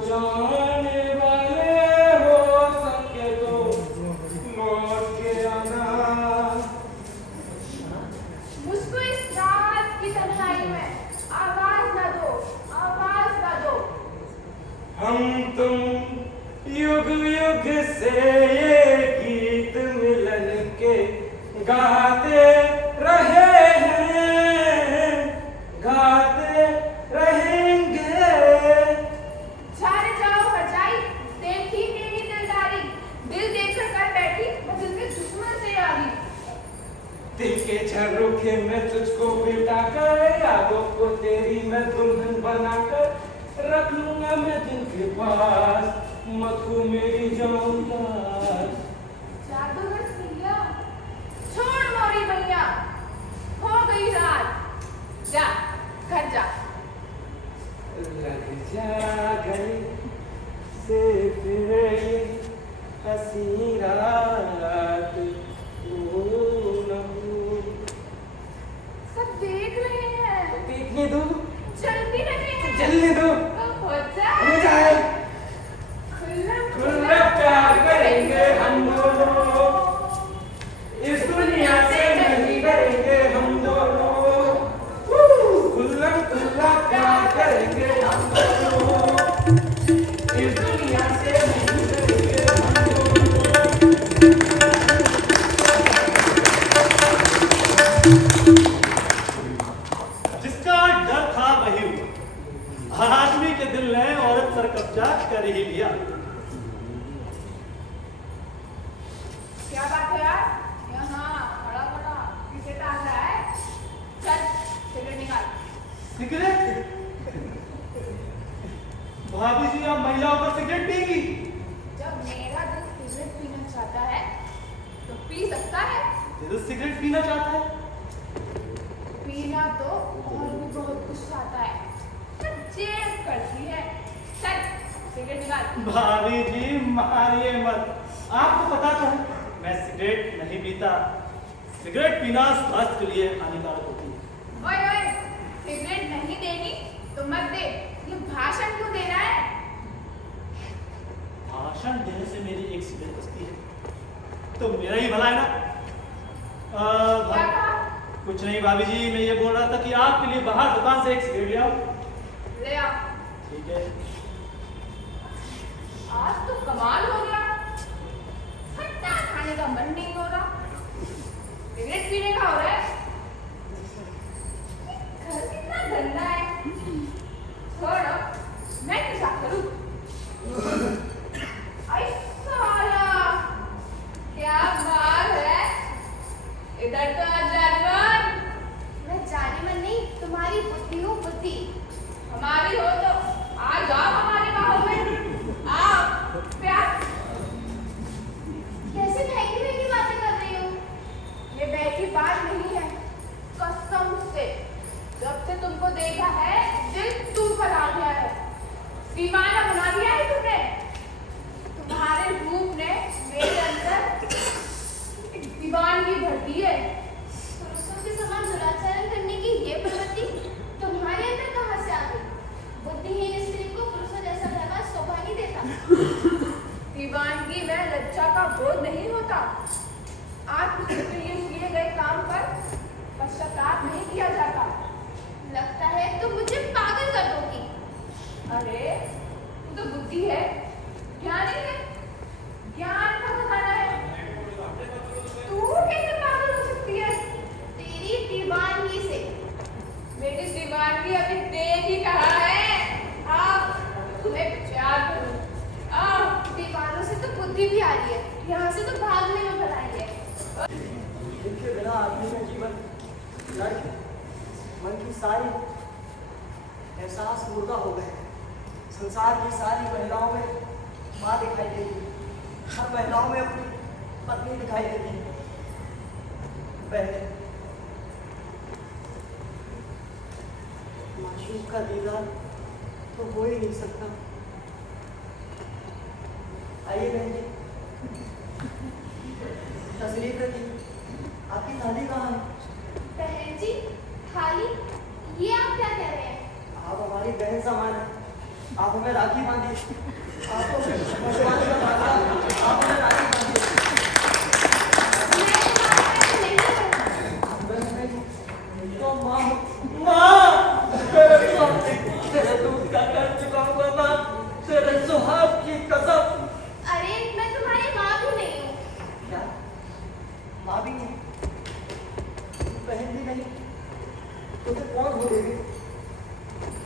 जाने वाले हो सके तो लौट के आना। मुझको इस रात की तन्हाई में आवाज ना दो, आवाज ना दो। हम तुम युग युग से ये गीत मिलन के गाते रहे हैं, गाते रहेंगे। जाने जाओ भरजाई, देखी मेरी दिलदारी। दिल देखकर कर बैठी मैं दिल के दुश्मन से यारी। दिल के झरोखे में तुझको बिठा कर, यादों को तेरी मैं दुल्हन बनाकर रख लूंगा मैं दिल के पास। मत को मेरी जान दास। जादूगर सिया, छोड़ मोरी भैया, हो गई रात। जा घर जा। लग जा गई से फिर ये हंसी रात। ओ न भूल। सब देख रहे हैं, देखने दो, चल भी रहे हैं। जलने दो, हो जाए, हो जाए। खुल्ला खुल्ला प्यार करेंगे हम दोनों, इस दुनिया से नहीं डरेंगे हम दोनों। खुल्ला खुल्ला प्यार करेंगे हम दोनों, इस दुनिया से नहीं डरेंगे हम दोनों। जिसका डर था वही हुआ। आदमी के दिल ने औरत पर कब्जा कर ही लिया। क्या बात है यार? यहाँ खड़ा खड़ा किसे ताक रहा है? चल सिगरेट निकाल। सिगरेट? भाभी जी, आप महिलाओं पर सिगरेट पिएंगी? जब मेरा दिल सिगरेट पीना चाहता है तो पी सकता है। दिल सिगरेट पीना चाहता है? पीना तो और भी बहुत कुछ चाहता है, पर जेब करती है। चल सिगरेट निकाल। भाभी जी मारिए मत, आपको पता तो है मैं सिगरेट नहीं पीता। सिगरेट पीना स्वास्थ्य के लिए हानिकारक होती है। ओए ओए, सिगरेट नहीं देनी तो मत दे, ये भाषण क्यों दे रहा है? भाषण देने से मेरी एक सिगरेट बचती है तो मेरा ही भला है ना। क्या कहा? कुछ नहीं भाभी जी, मैं ये बोल रहा था कि आपके लिए बाहर दुकान से एक सिगरेट ले आओ। ले आ। ठीक है। आज तो कमाल हो गया, खट्टा खाने का मन नहीं हो रहा, सिगरेट पीने का हो रहा है। घर कितना गंदा है। छोड़, मैं क्या करूं? आई साला, क्या बात है? इधर तो आ जालिमन। मैं जालिमन नहीं, तुम्हारी बुद्धि हूँ बुद्धि। हमारी हो तो आ जाओ हमारे बाहों में। आओ प्यार। कैसे महंगी महंगी बातें कर रही हो? ये बैठी बात नहीं है, कसम से जब से तुमको देखा है दिल तुम पर आ गया है, दीवाना बना दिया है तुमने। तुम्हारे रूप ने मेरे अंदर एक दीवानगी भर दी है। पुरुषों के समान दुराचारण करने की ये प्रवृत्ति तुम्हारे अंदर कहाँ से आ गई? बुद्धिहीन स्त्री को पुरुषों जैसा व्यवहार शोभा नहीं देता। दीवानगी में लज्जा का बोध नहीं होता। आत्महत्या के लिए किए गए काम पर पश्चाताप नहीं किया जाता। लगता है तुम मुझे पागल कर दोगी। अरे तू तो बुद्धि है, ज्ञानी है, ज्ञान का खजाना है। तू कैसे पागल हो सकती है? तेरी दीवानगी से। मेरी दीवानगी अभी देख ही कहा है। आप तुम्हें प्यार करूं। दीवानों से तो बुद्धि भी आ रही है, यहाँ से तो भागने में भलाई है। इनके बिना आदमी का जीवन व्यर्थ है। मन की सारी एहसास मुर्दा हो गए हैं। संसार की सारी महिलाओं में माँ दिखाई देती है, हर महिलाओं में अपनी पत्नी दिखाई देती है। पहले माशूक का दीदार तो हो ही नहीं सकता। आइए बहन जी, तस्लीफ रखिए। आपकी थाली कहाँ है? बहन जी, थाली? ये आप क्या कह रहे हैं? आप हमारी बहन समान है, आप हमें राखी बांधिए। आपको भगवान का वादा, आप हमें राखी बांधिए। मैं तुम्हारा पैसे नहीं दूंगा। तो माँ, तेरे दूध का कर चुकाऊंगा माँ, तेरे सुहाग की कसम। अरे मैं तुम्हारी माँ भी नहीं हूँ। क्या? माँ भी नहीं, बहन भी नहीं, तो फिर कौन हो देवी?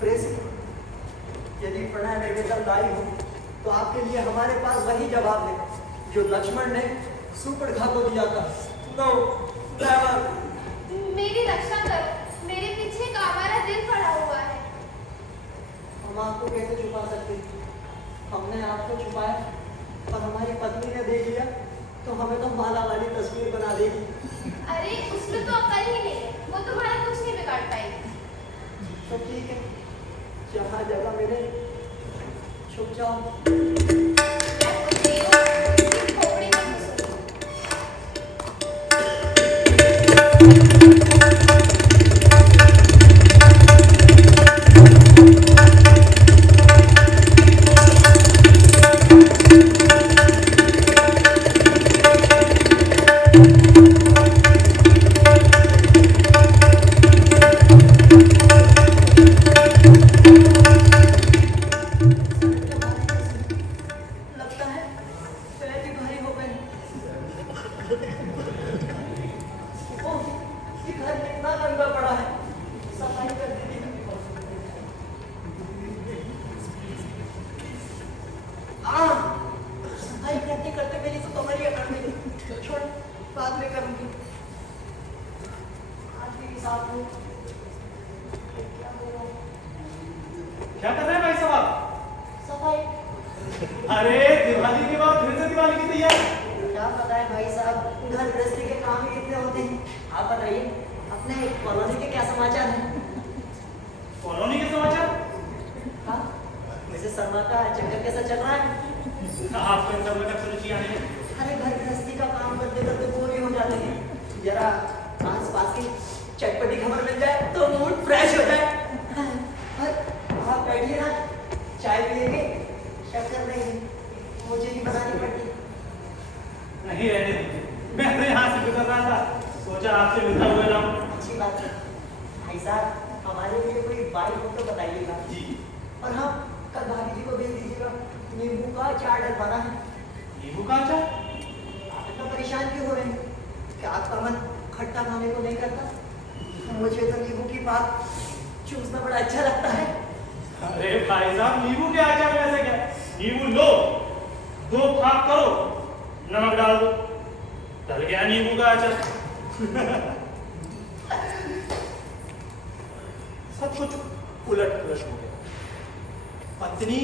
प्रेषित। यदि प्रणय निवेदन लाई हो तो आपके लिए हमारे पास वही जवाब है जो लक्ष्मण ने सुपर्णखा को दिया था। No never. मेरी रक्षा करो, मेरे पीछे एक आवारा दिल पड़ा हुआ है। हम आपको कैसे छुपा सकते? हमने आपको छुपाया और हमारी पत्नी ने देख लिया तो हमें तो माला वाली तस्वीर बना देगी। अरे उसमें तो अकल ही नहीं है, वो तुम्हारा कुछ नहीं बिगाड़ पाएगी। तो ठीक है, जहाँ जगह मिले छुप जाओ। मैं बुद्धि हूँ, उसकी खोपड़ी में घुसो। लगता है पैर भी भारी हो गए। ओह, ये घर कितना गंदा पड़ा है, सफाई कर दीजिए। सफाई करते करते मेरी तो कमर ही अकड़ गई। छोड़, बाद में करूंगी। आज भी साथ में क्या हो रहा है? क्या कर रहे हैं भाई साहब आप? सफाई। अरे दिवाली के बाद फिर से दिवाली की तैयारी। क्या पता है भाई साहब, घर गृहस्थी के काम ही कितने होते हैं। आप बताइए, अपने कॉलोनी के क्या समाचार हैं? कॉलोनी के समाचार? हाँ, वैसे शर्मा का चक्कर कैसा चल रहा है? आपको इन सब में कब रुचि आने लगी? अरे घर गृहस्थी का काम करते करते बोर ही हो जाते हैं। जरा आस पास की चटपटी खबर मिल जाए तो मूड फ्रेश हो जाए। आप बैठिए ना, चाय पिएंगे? शक्कर नहीं, मुझे ही बनानी पड़ती। नहीं रहने दीजिए, मैं तो यहाँ से गुजर रहा था, सोचा आपसे मिलता हुआ जाऊँ। अच्छी बात है भाई साहब, हमारे लिए कोई बाइक हो तो बताइएगा। जी। और हाँ, कल भाभी जी को भेज दीजिएगा, नींबू का अचार डलवाना है। नींबू का अचार? आप इतना परेशान क्यों हो रहे हैं? क्या आपका मन खट्टा खाने को नहीं करता? मुझे तो नींबू की बात चूसना बड़ा अच्छा लगता है। अरे भाई साहब, नींबू के अचार में ऐसे क्या? नींबू लो, 2 फाक करो, नमक डाल दो, डल गया नींबू का अचार। सब कुछ उलट पुलट हो गया। पत्नी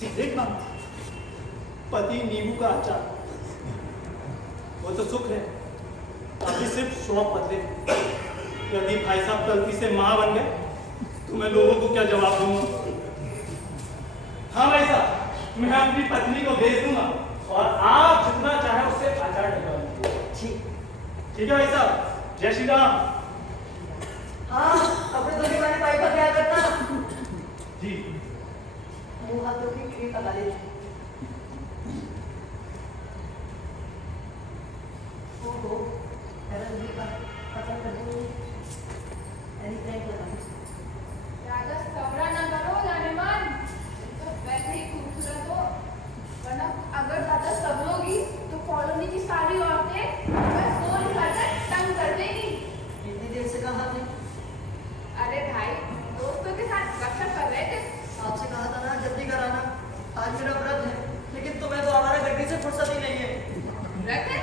सिगरेट मांगती, पति नींबू का अचार। वो तो सुख है, अभी सिर्फ शौक बदले। यदि भाई साहब गलती से माँ बन गए तो मैं लोगों को क्या जवाब दूंगा? हाँ भाई साहब, मैं अपनी पत्नी को भेज दूंगा और आप जितना चाहे उससे अचार डलवा लीजिए। ठीक है भाई साहब, जय श्री राम। हाँ, अपने धोने वाले पाइप का क्या करता? जी। मुंह हाथ धो के क्रीम लगा लीजिए। ओहो, हेरन जी का खत्म कर दूँ। एनी क्रैक लगा लीजिए। ज्यादा सबरा ना करो जानेमान, तो वैसे ही खूबसूरत हो, वरना अगर ज्यादा सबरोगी तो कॉलोनी की सारी औरतें बस फोन उठाकर तंग कर देंगी। कितनी देर से कहा आपने? अरे भाई, दोस्तों के साथ गपशप कर रहे थे। आपसे कहा था ना जल्दी कराना। आज मेरा व्रत है, लेकिन तुम्हें तो हमारा गड्डी से फुर्सत ही नहीं है। व्रत है?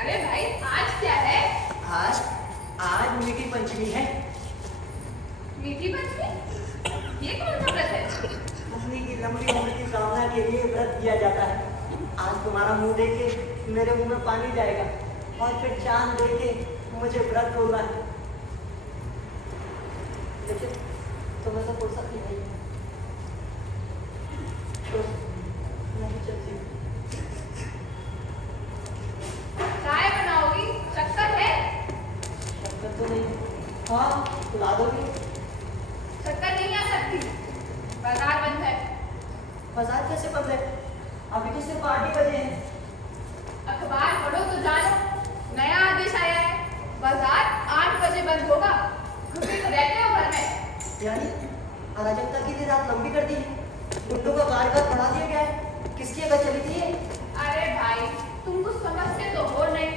अरे भाई, आज क्या है? आज मीठी पंचमी है। मीठी पंचमी? ये कौन सा व्रत है? पत्नी की लंबी उम्र की कामना के लिए व्रत किया जाता है। आज तुम्हारा मुंह देख के मेरे मुंह में पानी जाएगा और फिर चांद देख के मुझे व्रत बोलना है। लेकिन तुम्हें तो फुर्सत ही नहीं है। तो नहीं चलती। चाय बनाओगी? शक्कर है? शक्कर तो नहीं है। हाँ, ला दोगी? शक्कर नहीं आ सकती, बाजार बंद है। बाजार कैसे बंद है? अभी तो सिर्फ 8 ही बजे हैं। अखबार पढ़ो तो जानो, नया आदेश आया है, बाजार 8 बजे बंद होगा। घुसे तो रहते हो घर में। यानी अराजकता की रात लंबी कर दी है। गुंडों का बार बढ़ा दिया गया है। किसकी अगर चली थी ये? अरे भाई, तुम कुछ समझते तो हो नहीं।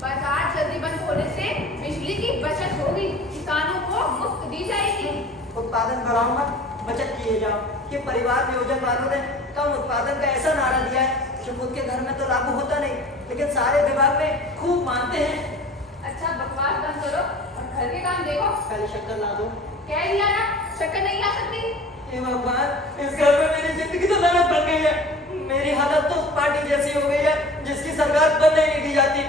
बाजार जल्दी बंद होने से बिजली की बचत होगी, किसानों को मुफ्त दी जाएगी। उत्पादन बढ़ाओ मत, बचत किए जाओ। ये परिवार नियोजन वालों ने कम उत्पादन का ऐसा नारा दिया है जो खुद के घर में तो लागू होता नहीं, लेकिन सारे विभाग में खूब मानते हैं। अच्छा, बकवास बंद करो और घर के काम देखो। पहले शक्कर ला दो। कह दिया ना, शक्कर नहीं आ सकती। हे भगवान, इस घर में मेरी जिंदगी तो नरक बन गई है। मेरी हालत तो उस पार्टी जैसी हो गई है जिसकी सरकार बंद नहीं की जाती।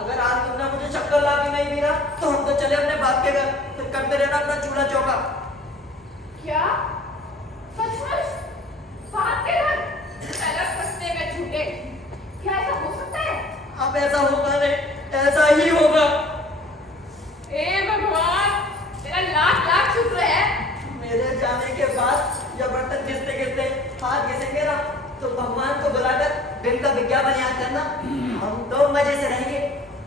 अगर आज तुमने मुझे शक्कर ला के नहीं दिया तो हम तो चले अपने बाप के घर, फिर करते रहना अपना चूल्हा चौका। क्या? सचमुच? बाप के घर? अलग फंसने में झूठे। क्या ऐसा हो सकता है? अब ऐसा होगा नहीं, ऐसा ही होगा। ए भगवान, तेरा लाख लाख शुक्र है। मेरे जाने के बाद जब बर्तन घिसते घिसते हाथ घिसेंगे ना तो भगवान को बुलाकर दिन का विज्ञापन याद करना। हम तो मजे से रहेंगे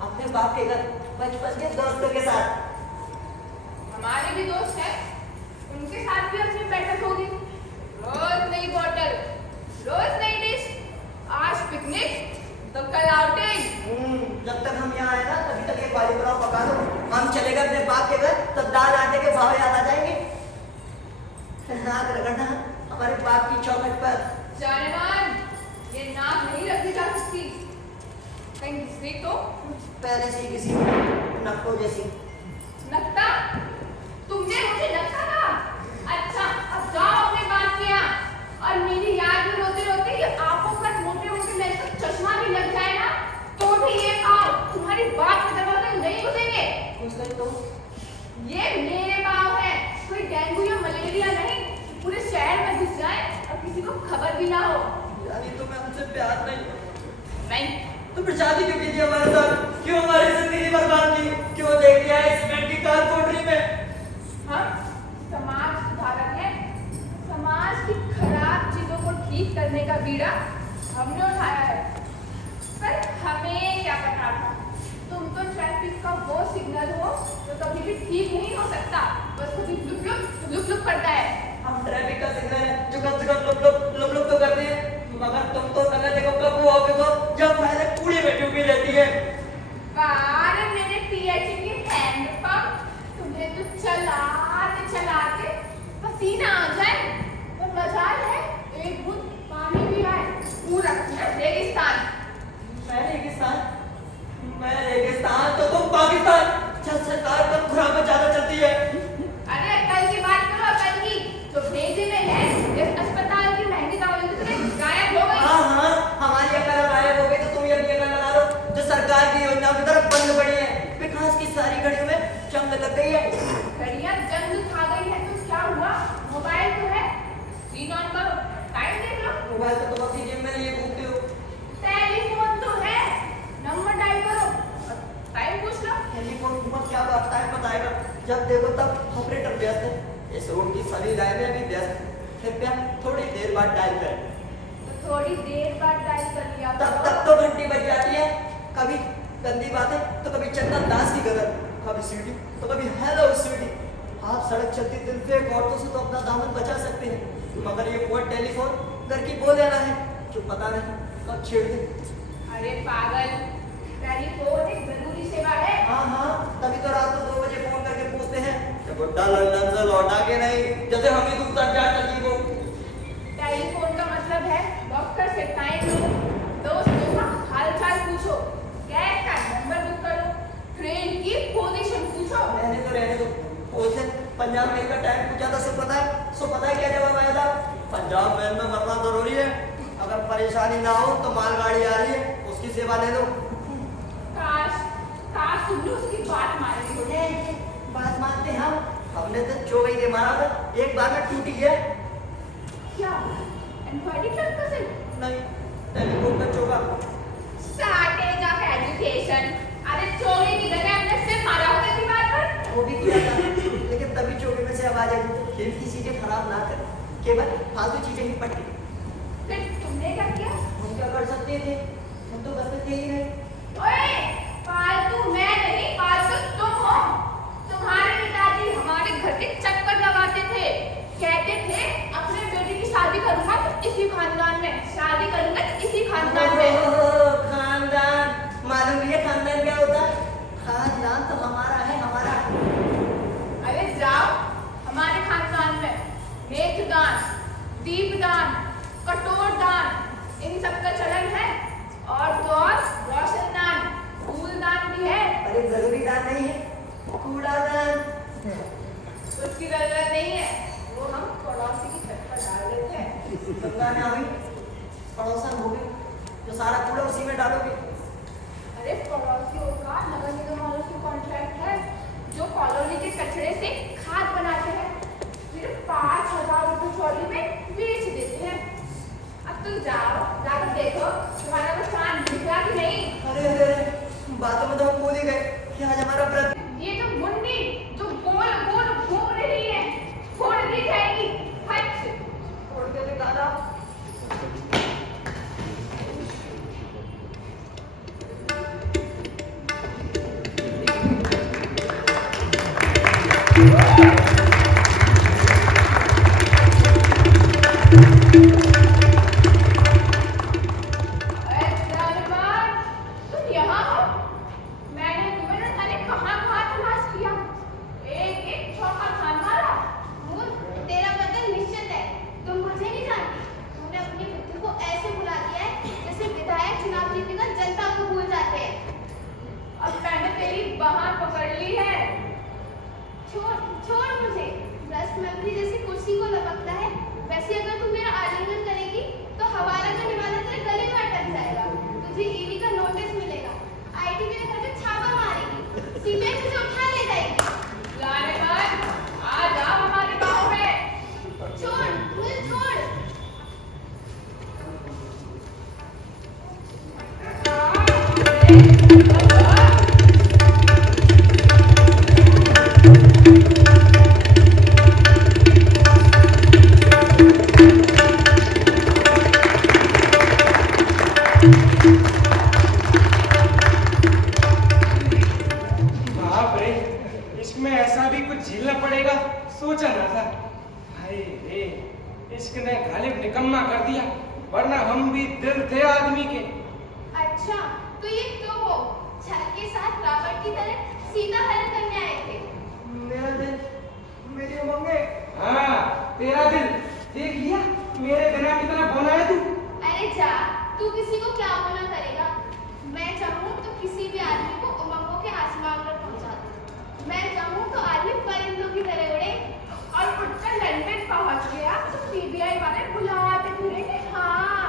अपने बाप के घर, बचपन के दोस्तों के साथ। हमारे भी दोस्त हैं, उनके साथ भी अपनी बैठक होगी। रोज नई बोतल, रोज नई डिश। आज पिकनिक तो कल आउटिंग। जब तक हम यहाँ आए ना तभी तक एक वाली पुलाव पका दो। हम चले गए अपने बाप के घर तो दाल आटे के भाव याद आ जाएंगे। नाक रगड़ना हमारे बाप की चौखट पर। जानेमान, ये नाक नहीं रखी जा सकती। कहीं घिसती तो? पहले से ही किसी नक्को जैसी। नक्ता? तुमने मुझे नक्ता कहा? अच्छा, अब जाओ अपने बाप के यहाँ और मेरी याद में रोते रोते ये आंखों पर मोटे मोटे मेरे को चश्मा भी लग जाए ना तो भी ये पाँव तुम्हारी बात के दरवाजे में नहीं घुसेंगे। घुस गई तो ये मेरे पाँव हैं, कोई डेंगू या मलेरिया नहीं पूरे शहर में घुस जाए और किसी साथ नहीं। नहीं, तो फिर शादी क्यों की थी हमारे साथ? क्यों हमारी जिंदगी बर्बाद की? क्यों दे दिया इस सीमेंट की कार कोठरी में? हम समाज सुधारक हैं। समाज की खराब चीजों को ठीक करने का बीड़ा हमने उठाया है। पर हमें क्या पता था, तुम तो ट्रैफिक का वो सिग्नल हो जो कभी भी ठीक नहीं हो सकता, बस कभी लुक लुक करता है। हम ट्रैफिक का सिग्नल है जो कम से कम लुक लुक तो करते हैं, मगर तुम तो नगर निगम का वो ऑफिस हो जब फाइलें कूड़े में डूबी रहती है। बार मेरे पीएचडी के हैंड पंप, तुम्हें तो चलाते पसीना आ जाए, तो मजाल है एक बूंद पानी भी आए। पूरा रेगिस्तान। मैं रेगिस्तान तो तुम पाकिस्तान। चल सरकार कब खुराक में ज्यादा चलती है? अरे कल की बात करो, कल की जो भेजे में है इस अस्पताल की महंगी दवाइयों की तरह गायब हो गई। हाँ, हमारी अकल गायब हो गई तो तुम ये अपनी अकल लगा लो जो सरकार की योजनाओं की तरफ बंद पड़ी है। विकास की सारी घड़ियों में जंग लग गई है। घड़ियां जंग खा गई है तो क्या हुआ? मोबाइल तो है, स्क्रीन ऑन करो, टाइम देख लो। मोबाइल तो तुम अपनी जेब में लिए घूमते हो। टेलीफोन तो है, नंबर डायल करो, टाइम पूछ लो। टेलीफोन घूमत क्या बात? टाइम बताएगा जब देखो तब ऑपरेटर व्यस्त है। इस रोड की सभी लाइनें भी व्यस्त हैं। कृपया थोड़ी देर बाद डायल करें। तो थोड़ी देर बाद डायल कर लिया तब करो। तक तो घंटी बज जाती है। कभी गंदी बातें तो कभी चंदन दास की गजल, कभी सीढ़ी तो कभी हेलो सीढ़ी। आप सड़क चलती दिल पे औरतों से तो अपना दामन बचा सकते हैं, मगर ये फोन टेलीफोन घर की बोल देना है जो पता नहीं कब छेड़ दे। अरे पागल, टेलीफोन एक जरूरी सेवा है। हाँ, तभी तो रात को 2 बजे फोन करके पूछते हैं कि बुड्ढा लंदन से लौटा के नहीं, जैसे हम ही दूसरा क्या तजीब हो। टेलीफोन का मतलब है डॉक्टर से टाइम लो, दोस्तों का हालचाल पूछो, गैस का नंबर बुक करो, ट्रेन की पोजीशन पूछो। रहने दो। उस दिन पंजाब मेल का टाइम पूछा था, सो पता है क्या जवाब आया था? पंजाब मेल में मरना जरूरी है, अगर परेशानी ना हो तो मालगाड़ी आ रही है, उसकी सेवा ले लो। काश तुमने उसकी बात मानी होती। बात मानते हम, हमने तो चौगई दे मारा था, एक बार में टूटी है। क्या इंक्वायरी क्लब का सिल? नहीं, टेलीफोन का चौका। Shortage of education. अरे चोरी की जगह हमने सिर्फ मारा होता दीवार पर। वो भी किया था, लेकिन तभी चौके में से आवाज आई, कीमती चीजें खराब ना करें, केवल फालतू चीजें ही पट्टी। फिर तुमने क्या किया? हम क्या कर सकते थे? हम तो घर पे थे ही नहीं। ओए, फालतू मैं नहीं, फालतू तुम हो। तुम्हारे पिताजी हमारे घर के चक्कर लगाते थे, कहते थे अपने बेटे की शादी करूंगा तो इसी खानदान में, शादी करूंगा तो इसी खानदान में। खानदान मालूम नहीं है खानदान क्या होता है? खानदान तो हमारा है, हमारा। अरे जाओ, हमारे खानदान में नेत्रदान, दीपदान, कटोरदान, इन सब का चलन है, और तो और रोशनदान, फूलदान भी है। अरे जरूरी दान नहीं है, कूड़ादान। उसकी जरूरत नहीं है, वो हम पड़ोसी की छत पर डाल देते हैं। गंगा ना हुई, पड़ोसन हो गई, जो सारा कूड़ा उसी में डालोगे। अरे पड़ोसियों का नगर निगम वालों से कॉन्ट्रैक्ट है, जो कॉलोनी के कचरे से खाद बनाते हैं, फिर 5,000 रुपए ट्रॉली में बेच देते हैं। अब तुम जाओ, जाकर देखो तुम्हारा वो चांद दिखा कि नहीं। अरे बातों में तो हम भूल ही गए कि आज हमारा व्रत। ये जो मुंडी जो गोल गोल घूम रही है, फोड़ दी जाएगी। हट, छोड़ के दे दादा। तुम यहाँ हो? मैंने तुम्हें न जाने कहाँ तलाश किया, एक चौका खान मारा। तेरा बदल निश्चित है, तुम मुझे नहीं जानती। तुमने अपनी बुद्धि को ऐसे बुला दिया है जैसे विधायक चुनाव जीतकर जनता को भूल जाते हैं। अब मैंने तेरी बाह पकड़ ली है। छोड़ मुझे। भ्रष्ट मंत्री जैसी कुर्सी को लपकता है, वैसे अगर तुम मेरा आलिंगन करेगी तो हवाला करने वाला तेरे गले में अटक जाएगा। तुझे ईडी का नोटिस मिलेगा, आईटी तेरे घर पे छापा मारेगी, सीबीआई तुझे उठा ले जाएगी। लानेबाज, आ जाओ हमारी बाहों में। छोड़ मुझे, छोड़। बाप रे, इश्क में ऐसा भी कुछ झेलना पड़ेगा, सोचा ना था। हाय रे, इश्क ने गालिब निकम्मा कर दिया, वरना हम भी दिल थे आदमी के। अच्छा, तो ये तो हो छल के साथ रावण की तरह सीता हरण करने आए थे। मेरा दिल, मेरी उमंगें। हाँ, तेरा दिल देख लिया, मेरे बिना कितना बोला है तू। अरे जा, तू किसी को क्या मना करेगा। मैं चाहूँ तो किसी भी आदमी को उमंगों के आसमान पर पहुंचा दूं। मैं चाहूँ तो आदमी परिंदों की तरह उड़े और उड़कर लंदन पहुंच गया तो सीबीआई वाले बुलाते फिरेंगे। हाँ,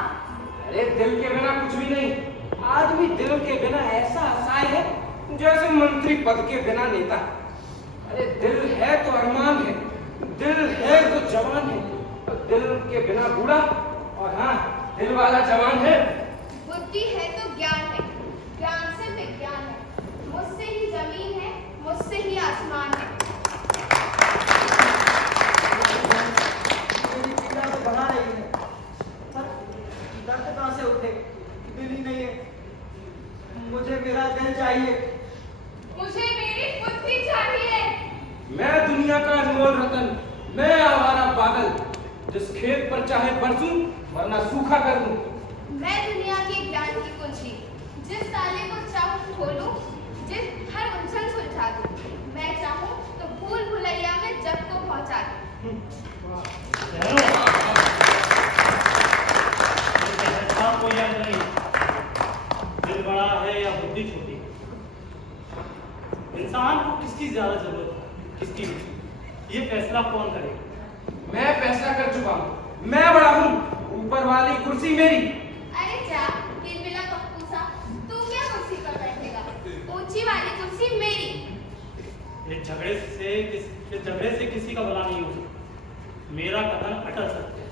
अरे दिल के बिना कुछ भी नहीं। आदमी दिल के बिना ऐसा असहाय है जैसे मंत्री पद के बिना नेता। अरे दिल है तो अरमान है, दिल है तो जवान है, और दिल के बिना बूढ़ा, और हाँ, दिल वाला जवान है। बुद्धि है तो ज्ञान है, ज्ञान से विज्ञान है। मुझसे ही जमीन है, मुझसे ही आसमान है। मेरी पीड़ा तो बढ़ा रही है, पर दर्द कहाँ से उठे? दिल ही नहीं है। मुझे मेरा दिल चाहिए। मुझे मेरी बुद्धि चाहिए। मैं दुनिया का अनमोल रतन, मैं आवारा बादल, जिस खेत पर चाहे बरसूं वरना सूखा कर दूं। मैं दुनिया के ज्ञान की कुंजी, जिस ताले को चाहूं खोलूं, जिस हर उलझन सुलझा दूं। मैं चाहूं तो भूल भुलैया में जग को पहुंचा दूं। कोई याद नहीं, दिल बड़ा है या बुद्धि छोटी। इंसान को किसकी ज्यादा जरूरत है, किसकी नहीं, ये फैसला कौन करेगा? मैं फैसला कर चुका हूँ, मैं बड़ा हूँ, ऊपर वाली कुर्सी मेरी। अरे जा, किलबिला पप्पूसा, तू क्या कुर्सी पर बैठेगा? ऊंची वाली कुर्सी मेरी। ये झगड़े से किसी का भला नहीं हो सकता। मेरा कथन अटल सत्य है।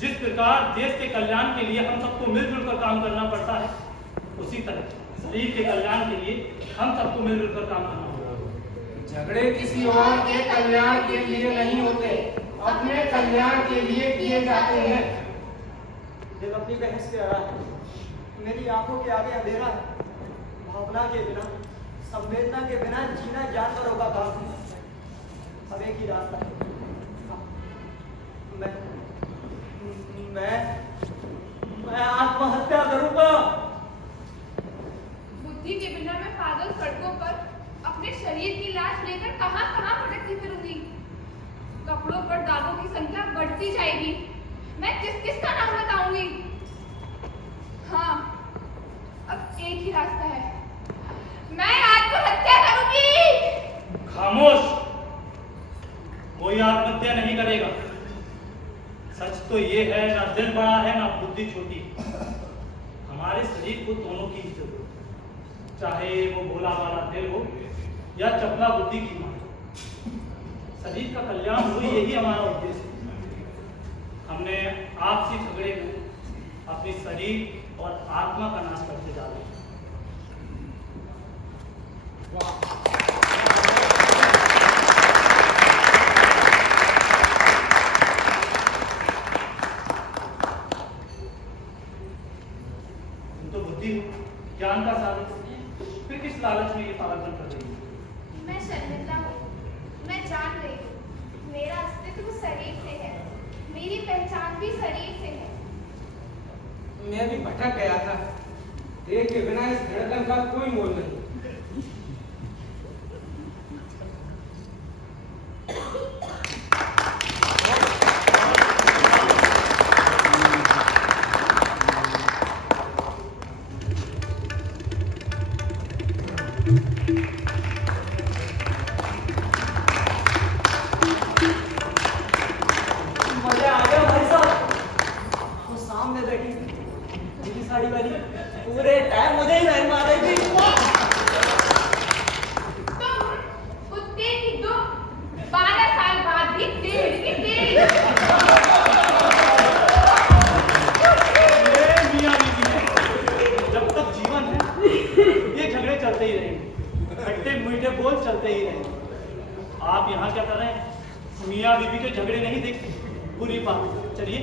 जिस प्रकार देश के कल्याण के लिए हम सबको मिलजुल कर काम करना पड़ता है, उसी तरह शरीर के कल्याण के लिए हम सबको मिलजुल कर काम करना होगा। झगड़े किसी और के कल्याण के लिए नहीं होते, अपने कल्याण के लिए किए जाते हैं। दिल अपनी बहस पे आ रहा है, मेरी आंखों के आगे अंधेरा है। भावना के बिना, संवेदना के बिना जीना जानवरों का काम है। अब एक ही रास्ता है, मैं आत्महत्या करूंगा। बुद्धि के बिना मैं पागल सड़कों पर अपने शरीर की लाश लेकर कहां कहां भटकती फिरूंगी। कपड़ों पर दागों की संख्या बढ़ती जाएगी। मैं किस किस का नाम बताऊंगी? हाँ, अब एक ही रास्ता है, मैं आत्महत्या करूंगी। खामोश, कोई आत्महत्या नहीं करेगा। सच तो ये है, ना दिल बड़ा है ना बुद्धि छोटी। हमारे शरीर को दोनों की जरूरत है, चाहे वो भोला वाला दिल हो या चपला बुद्धि की मां। शरीर का कल्याण हो, यही हमारा उद्देश्य है। हमने आपसी झगड़े को अपने शरीर और आत्मा का नाश करते जा रहे हैं। तो बुद्धि ज्ञान का साधन, फिर किस लालच में ये पागलपन कर रही है? मैं शर्मिंदा हूँ, मैं जान रही हूँ, मेरा अस्तित्व शरीर से है, मेरी पहचान भी शरीर से है। मैं भी भटक गया था, देह के बिना इस धड़कन का कोई मोल नहीं। मजा आ गया भाई साहब। वो सामने बैठी नीली साड़ी वाली पूरे टाइम मुझे ही लाइन मार रही थी। तुम कुत्ते की दुम 12 साल बाद भी तेरी की तेरी। ये मियां बीवी है, जब तक जीवन है ये झगड़े चलते ही रहेंगे, खट्टे मीठे बोल चलते ही रहेंगे। आप यहाँ क्या कर रहे हैं? मियां बीवी के झगड़े नहीं देखते, बुरी बात। चलिए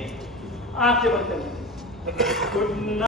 आंखें बंद करिए। Good night.